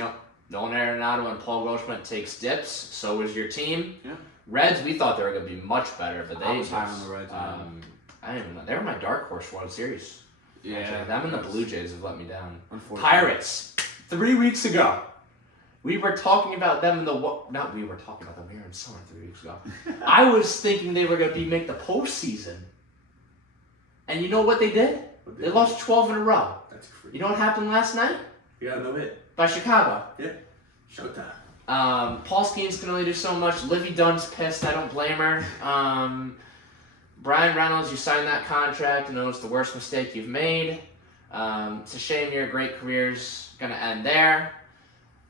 Nolan Arenado and Paul Goldschmidt takes dips. So was your team. Yeah. Reds, we thought they were going to be much better, but they I was high just, on the Reds, I don't even know. They were my dark horse World Series. Actually, them and the Blue Jays have let me down. Unfortunately. Pirates, 3 weeks ago. We were talking about them in the not we were talking about them. We were in summer 3 weeks ago. I was thinking they were going to make the postseason, and you know what they did? They lost 12 in a row. That's crazy. You know what happened last night? You got no hit. By Chicago. Showtime. Paul Skeens can only do so much. Livy Dunn's pissed. I don't blame her. Brian Reynolds, you signed that contract. I know it's the worst mistake you've made. It's a shame your great career's going to end there.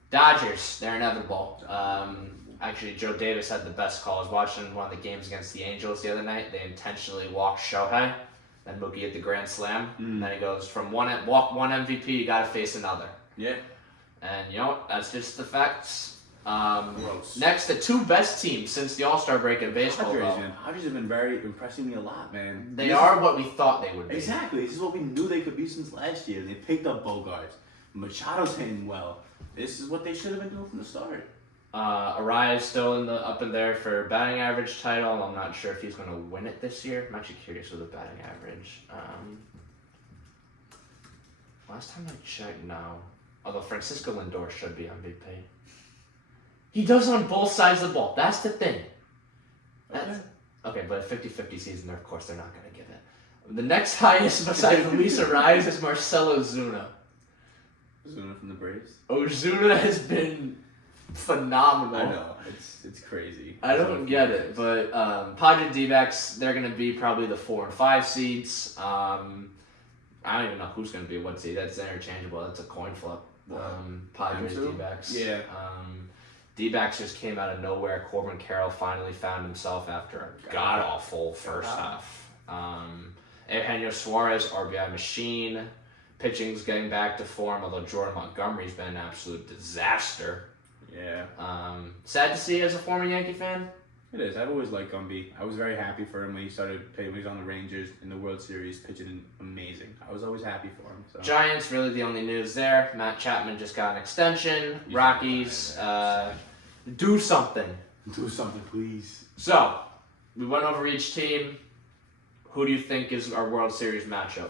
Dodgers, they're inevitable. Actually, Joe Davis had the best call. I was watching one of the games against the Angels the other night. They intentionally walked Shohei. Then Mookie hit the grand slam. And then he goes, from walk one MVP, you got to face another. Yeah. And you know what? That's just the facts. Gross. Next, the 2 best teams since the All-Star break in baseball. Padres have been very impressing me a lot, man. They are what we thought they would be. Exactly. This is what we knew they could be since last year. They picked up Bogarts. Machado's hitting well. This is what they should have been doing from the start. Arias still up in there for batting average title. I'm not sure if he's going to win it this year. I'm actually curious with the batting average. Last time I checked, no. Although Francisco Lindor should be MVP. He does on both sides of the ball. That's the thing. Okay, but a 50-50 season, of course, they're not going to give it. The next highest besides Luis Arias is Marcelo Ozuna. Ozuna from the Braves. Ozuna has been phenomenal. I know. It's crazy. I don't get it, but Padres D-backs, they're going to be probably the 4 and 5 seeds. I don't even know who's going to be what seed. That's interchangeable. That's a coin flip. Padres D-backs. Yeah. D-backs just came out of nowhere. Corbin Carroll finally found himself after a god-awful first half. Eugenio Suarez, RBI machine. Pitching's getting back to form, although Jordan Montgomery's been an absolute disaster. Yeah. Sad to see as a former Yankee fan. It is. I've always liked Gumby. I was very happy for him when he was on the Rangers in the World Series, pitching amazing. I was always happy for him. So. Giants, really the only news there. Matt Chapman just got an extension. Rockies, do something. Do something, please. So, we went over each team. Who do you think is our World Series matchup?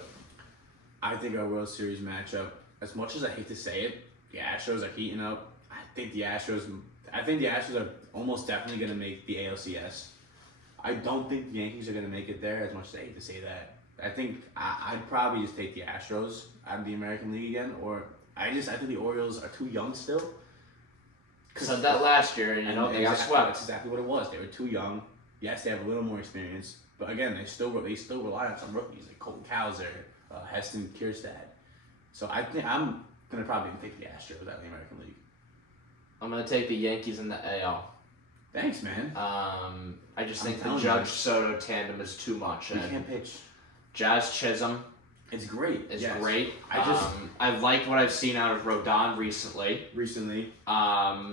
I think our World Series matchup, as much as I hate to say it, the Astros are heating up. I think the Astros are almost definitely going to make the ALCS. I don't think the Yankees are going to make it there, as much as I hate to say that. I think I'd probably just take the Astros out of the American League again, or I think the Orioles are too young still. Said that last year, and they got swept. That's exactly what it was. They were too young. Yes, they have a little more experience, but again, they still rely on some rookies like Colton Cowser, Heston Kjerstad. So I think I'm gonna probably take the Astros out of the American League. I'm gonna take the Yankees in the AL. Thanks, man. I just think the Judge Soto tandem is too much. We can't pitch. Jazz Chisholm. It's great. It's great. I've liked what I've seen out of Rodon recently. I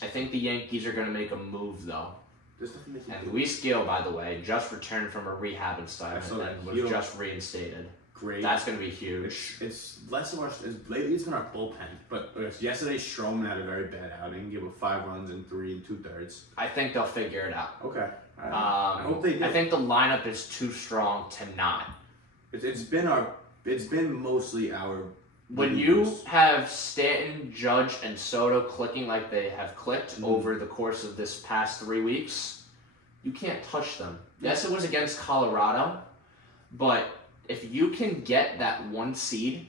think the Yankees are going to make a move, though. And Luis Gil, by the way, just returned from a rehab assignment and was just reinstated. Great. That's going to be huge. It's less of lately it's been our bullpen, but yesterday Stroman had a very bad outing, gave up 5 runs in 3 2/3. I think they'll figure it out. Okay. I hope they do. I think the lineup is too strong to not. It's been mostly our when you have Stanton, Judge, and Soto clicking like they have clicked over the course of this past 3 weeks, you can't touch them. Yes, it was against Colorado, but if you can get that 1 seed,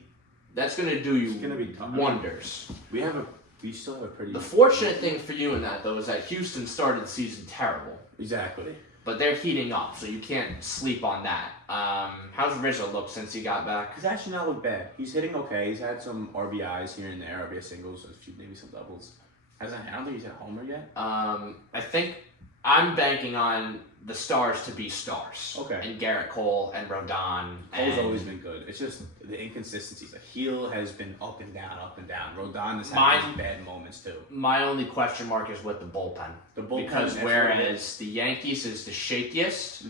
that's going to do you wonders. We still have a pretty. The fortunate thing for you in that, though, is that Houston started the season terrible. Exactly. But they're heating up, so you can't sleep on that. How's Rizzo look since he got back? He's actually not looked bad. He's hitting okay. He's had some RBIs here and there, RBI singles, maybe some doubles. I don't think he's hit a homer yet. I think I'm banking on the stars to be stars. Okay. And Garrett Cole and Rodon. Cole's always been good. It's just the inconsistencies. Like Heel has been up and down, up and down. Rodon has had his bad moments too. My only question mark is with the bullpen. Because whereas the Yankees is the shakiest,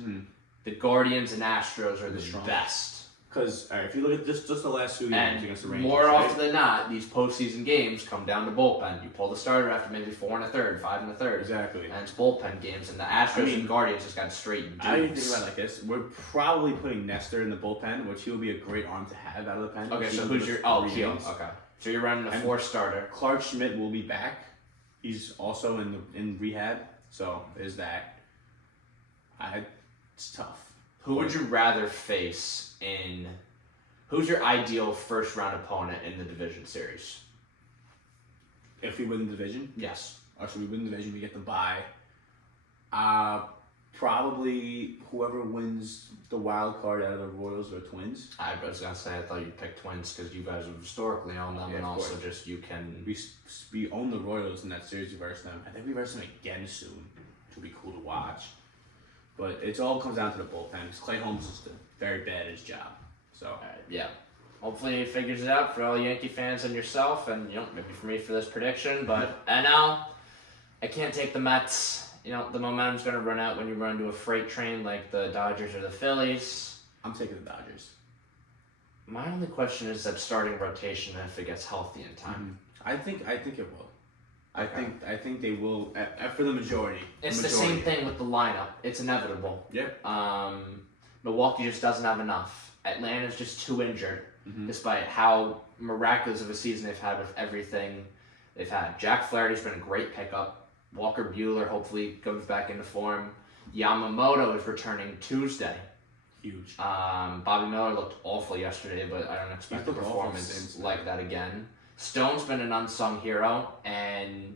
the Guardians and Astros are the best. Because if you look at just the last 2 games against the Rangers, more often than not, these postseason games come down to bullpen. You pull the starter after maybe 4 1/3, 5 1/3. Exactly. And it's bullpen games, and the Astros and Guardians just got straight dudes. I didn't think about it like this. We're probably putting Nestor in the bullpen, which he will be a great arm to have out of the pen. Okay, so who's your Keel? Okay, so you're running a 4 starter. Clark Schmidt will be back. He's also in rehab, so there's that. It's tough. Who would you rather face in? Who's your ideal first round opponent in the division series? If we win the division? Yes. Or so we win the division, we get the bye. Probably whoever wins the wild card out of the Royals or Twins. I was gonna say I thought you'd pick Twins because you guys have historically owned them, and also just you can. We own the Royals in that series versus them. I think we versus them again soon, which will be cool to watch. But it all comes down to the bullpen because Clay Holmes is very bad at his job. So yeah. Hopefully he figures it out for all Yankee fans and yourself, and maybe for me for this prediction. But NL, I can't take the Mets. The momentum's going to run out when you run into a freight train like the Dodgers or the Phillies. I'm taking the Dodgers. My only question is that starting rotation if it gets healthy in time. I think it will. Okay. I think they will for the majority. It's the same thing with the lineup. It's inevitable. Yeah. Milwaukee just doesn't have enough. Atlanta's just too injured, despite how miraculous of a season they've had with everything they've had. Jack Flaherty's been a great pickup. Walker Buehler hopefully comes back into form. Yamamoto is returning Tuesday. Huge. Bobby Miller looked awful yesterday, but I don't expect a performance like that again. Stone's been an unsung hero, and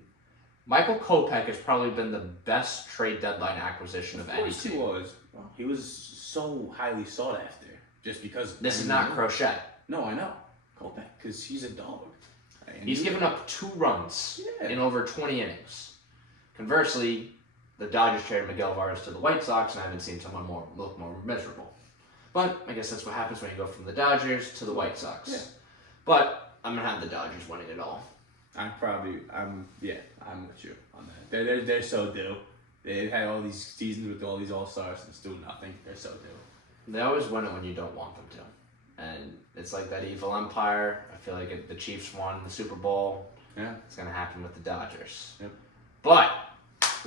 Michael Kopech has probably been the best trade deadline acquisition of any team. He was. He was so highly sought after just because. This is not Crochet. No, I know. Kopech, because he's a dog. He's given up 2 runs in over 20 innings. Conversely, the Dodgers traded Miguel Vargas to the White Sox, and I haven't seen someone look more miserable. But I guess that's what happens when you go from the Dodgers to the White Sox. Yeah. But I'm gonna have the Dodgers winning it all. I'm with you on that. They're so due. They've had all these seasons with all these all-stars and it's doing nothing. They're so due. They always win it when you don't want them to. And it's like that evil empire. I feel like the Chiefs won the Super Bowl. Yeah. It's gonna happen with the Dodgers. Yep. But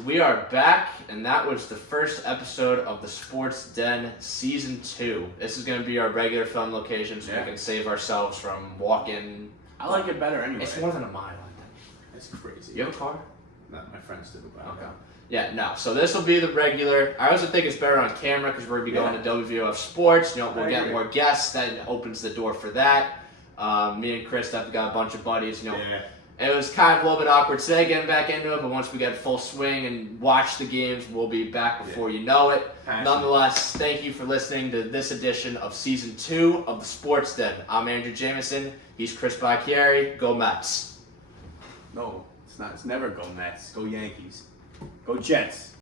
we are back, and that was the first episode of the Sports Den Season 2. This is going to be our regular film location, so we can save ourselves from walking. I like it better anyway. It's more than a mile, I think. It's crazy. You have a car? No, my friends do. Okay. Yeah, no. So this will be the regular. I also think it's better on camera because we're going to be going to WVOF Sports. We'll get more guests. That opens the door for that. Me and Chris have got a bunch of buddies. It was kind of a little bit awkward today getting back into it, but once we get full swing and watch the games, we'll be back before you know it. Nonetheless, thank you for listening to this edition of Season 2 of the Sports Den. I'm Andrew Jameson. He's Chris Bacchieri. Go Mets. No, it's not. It's never go Mets. Go Yankees. Go Jets.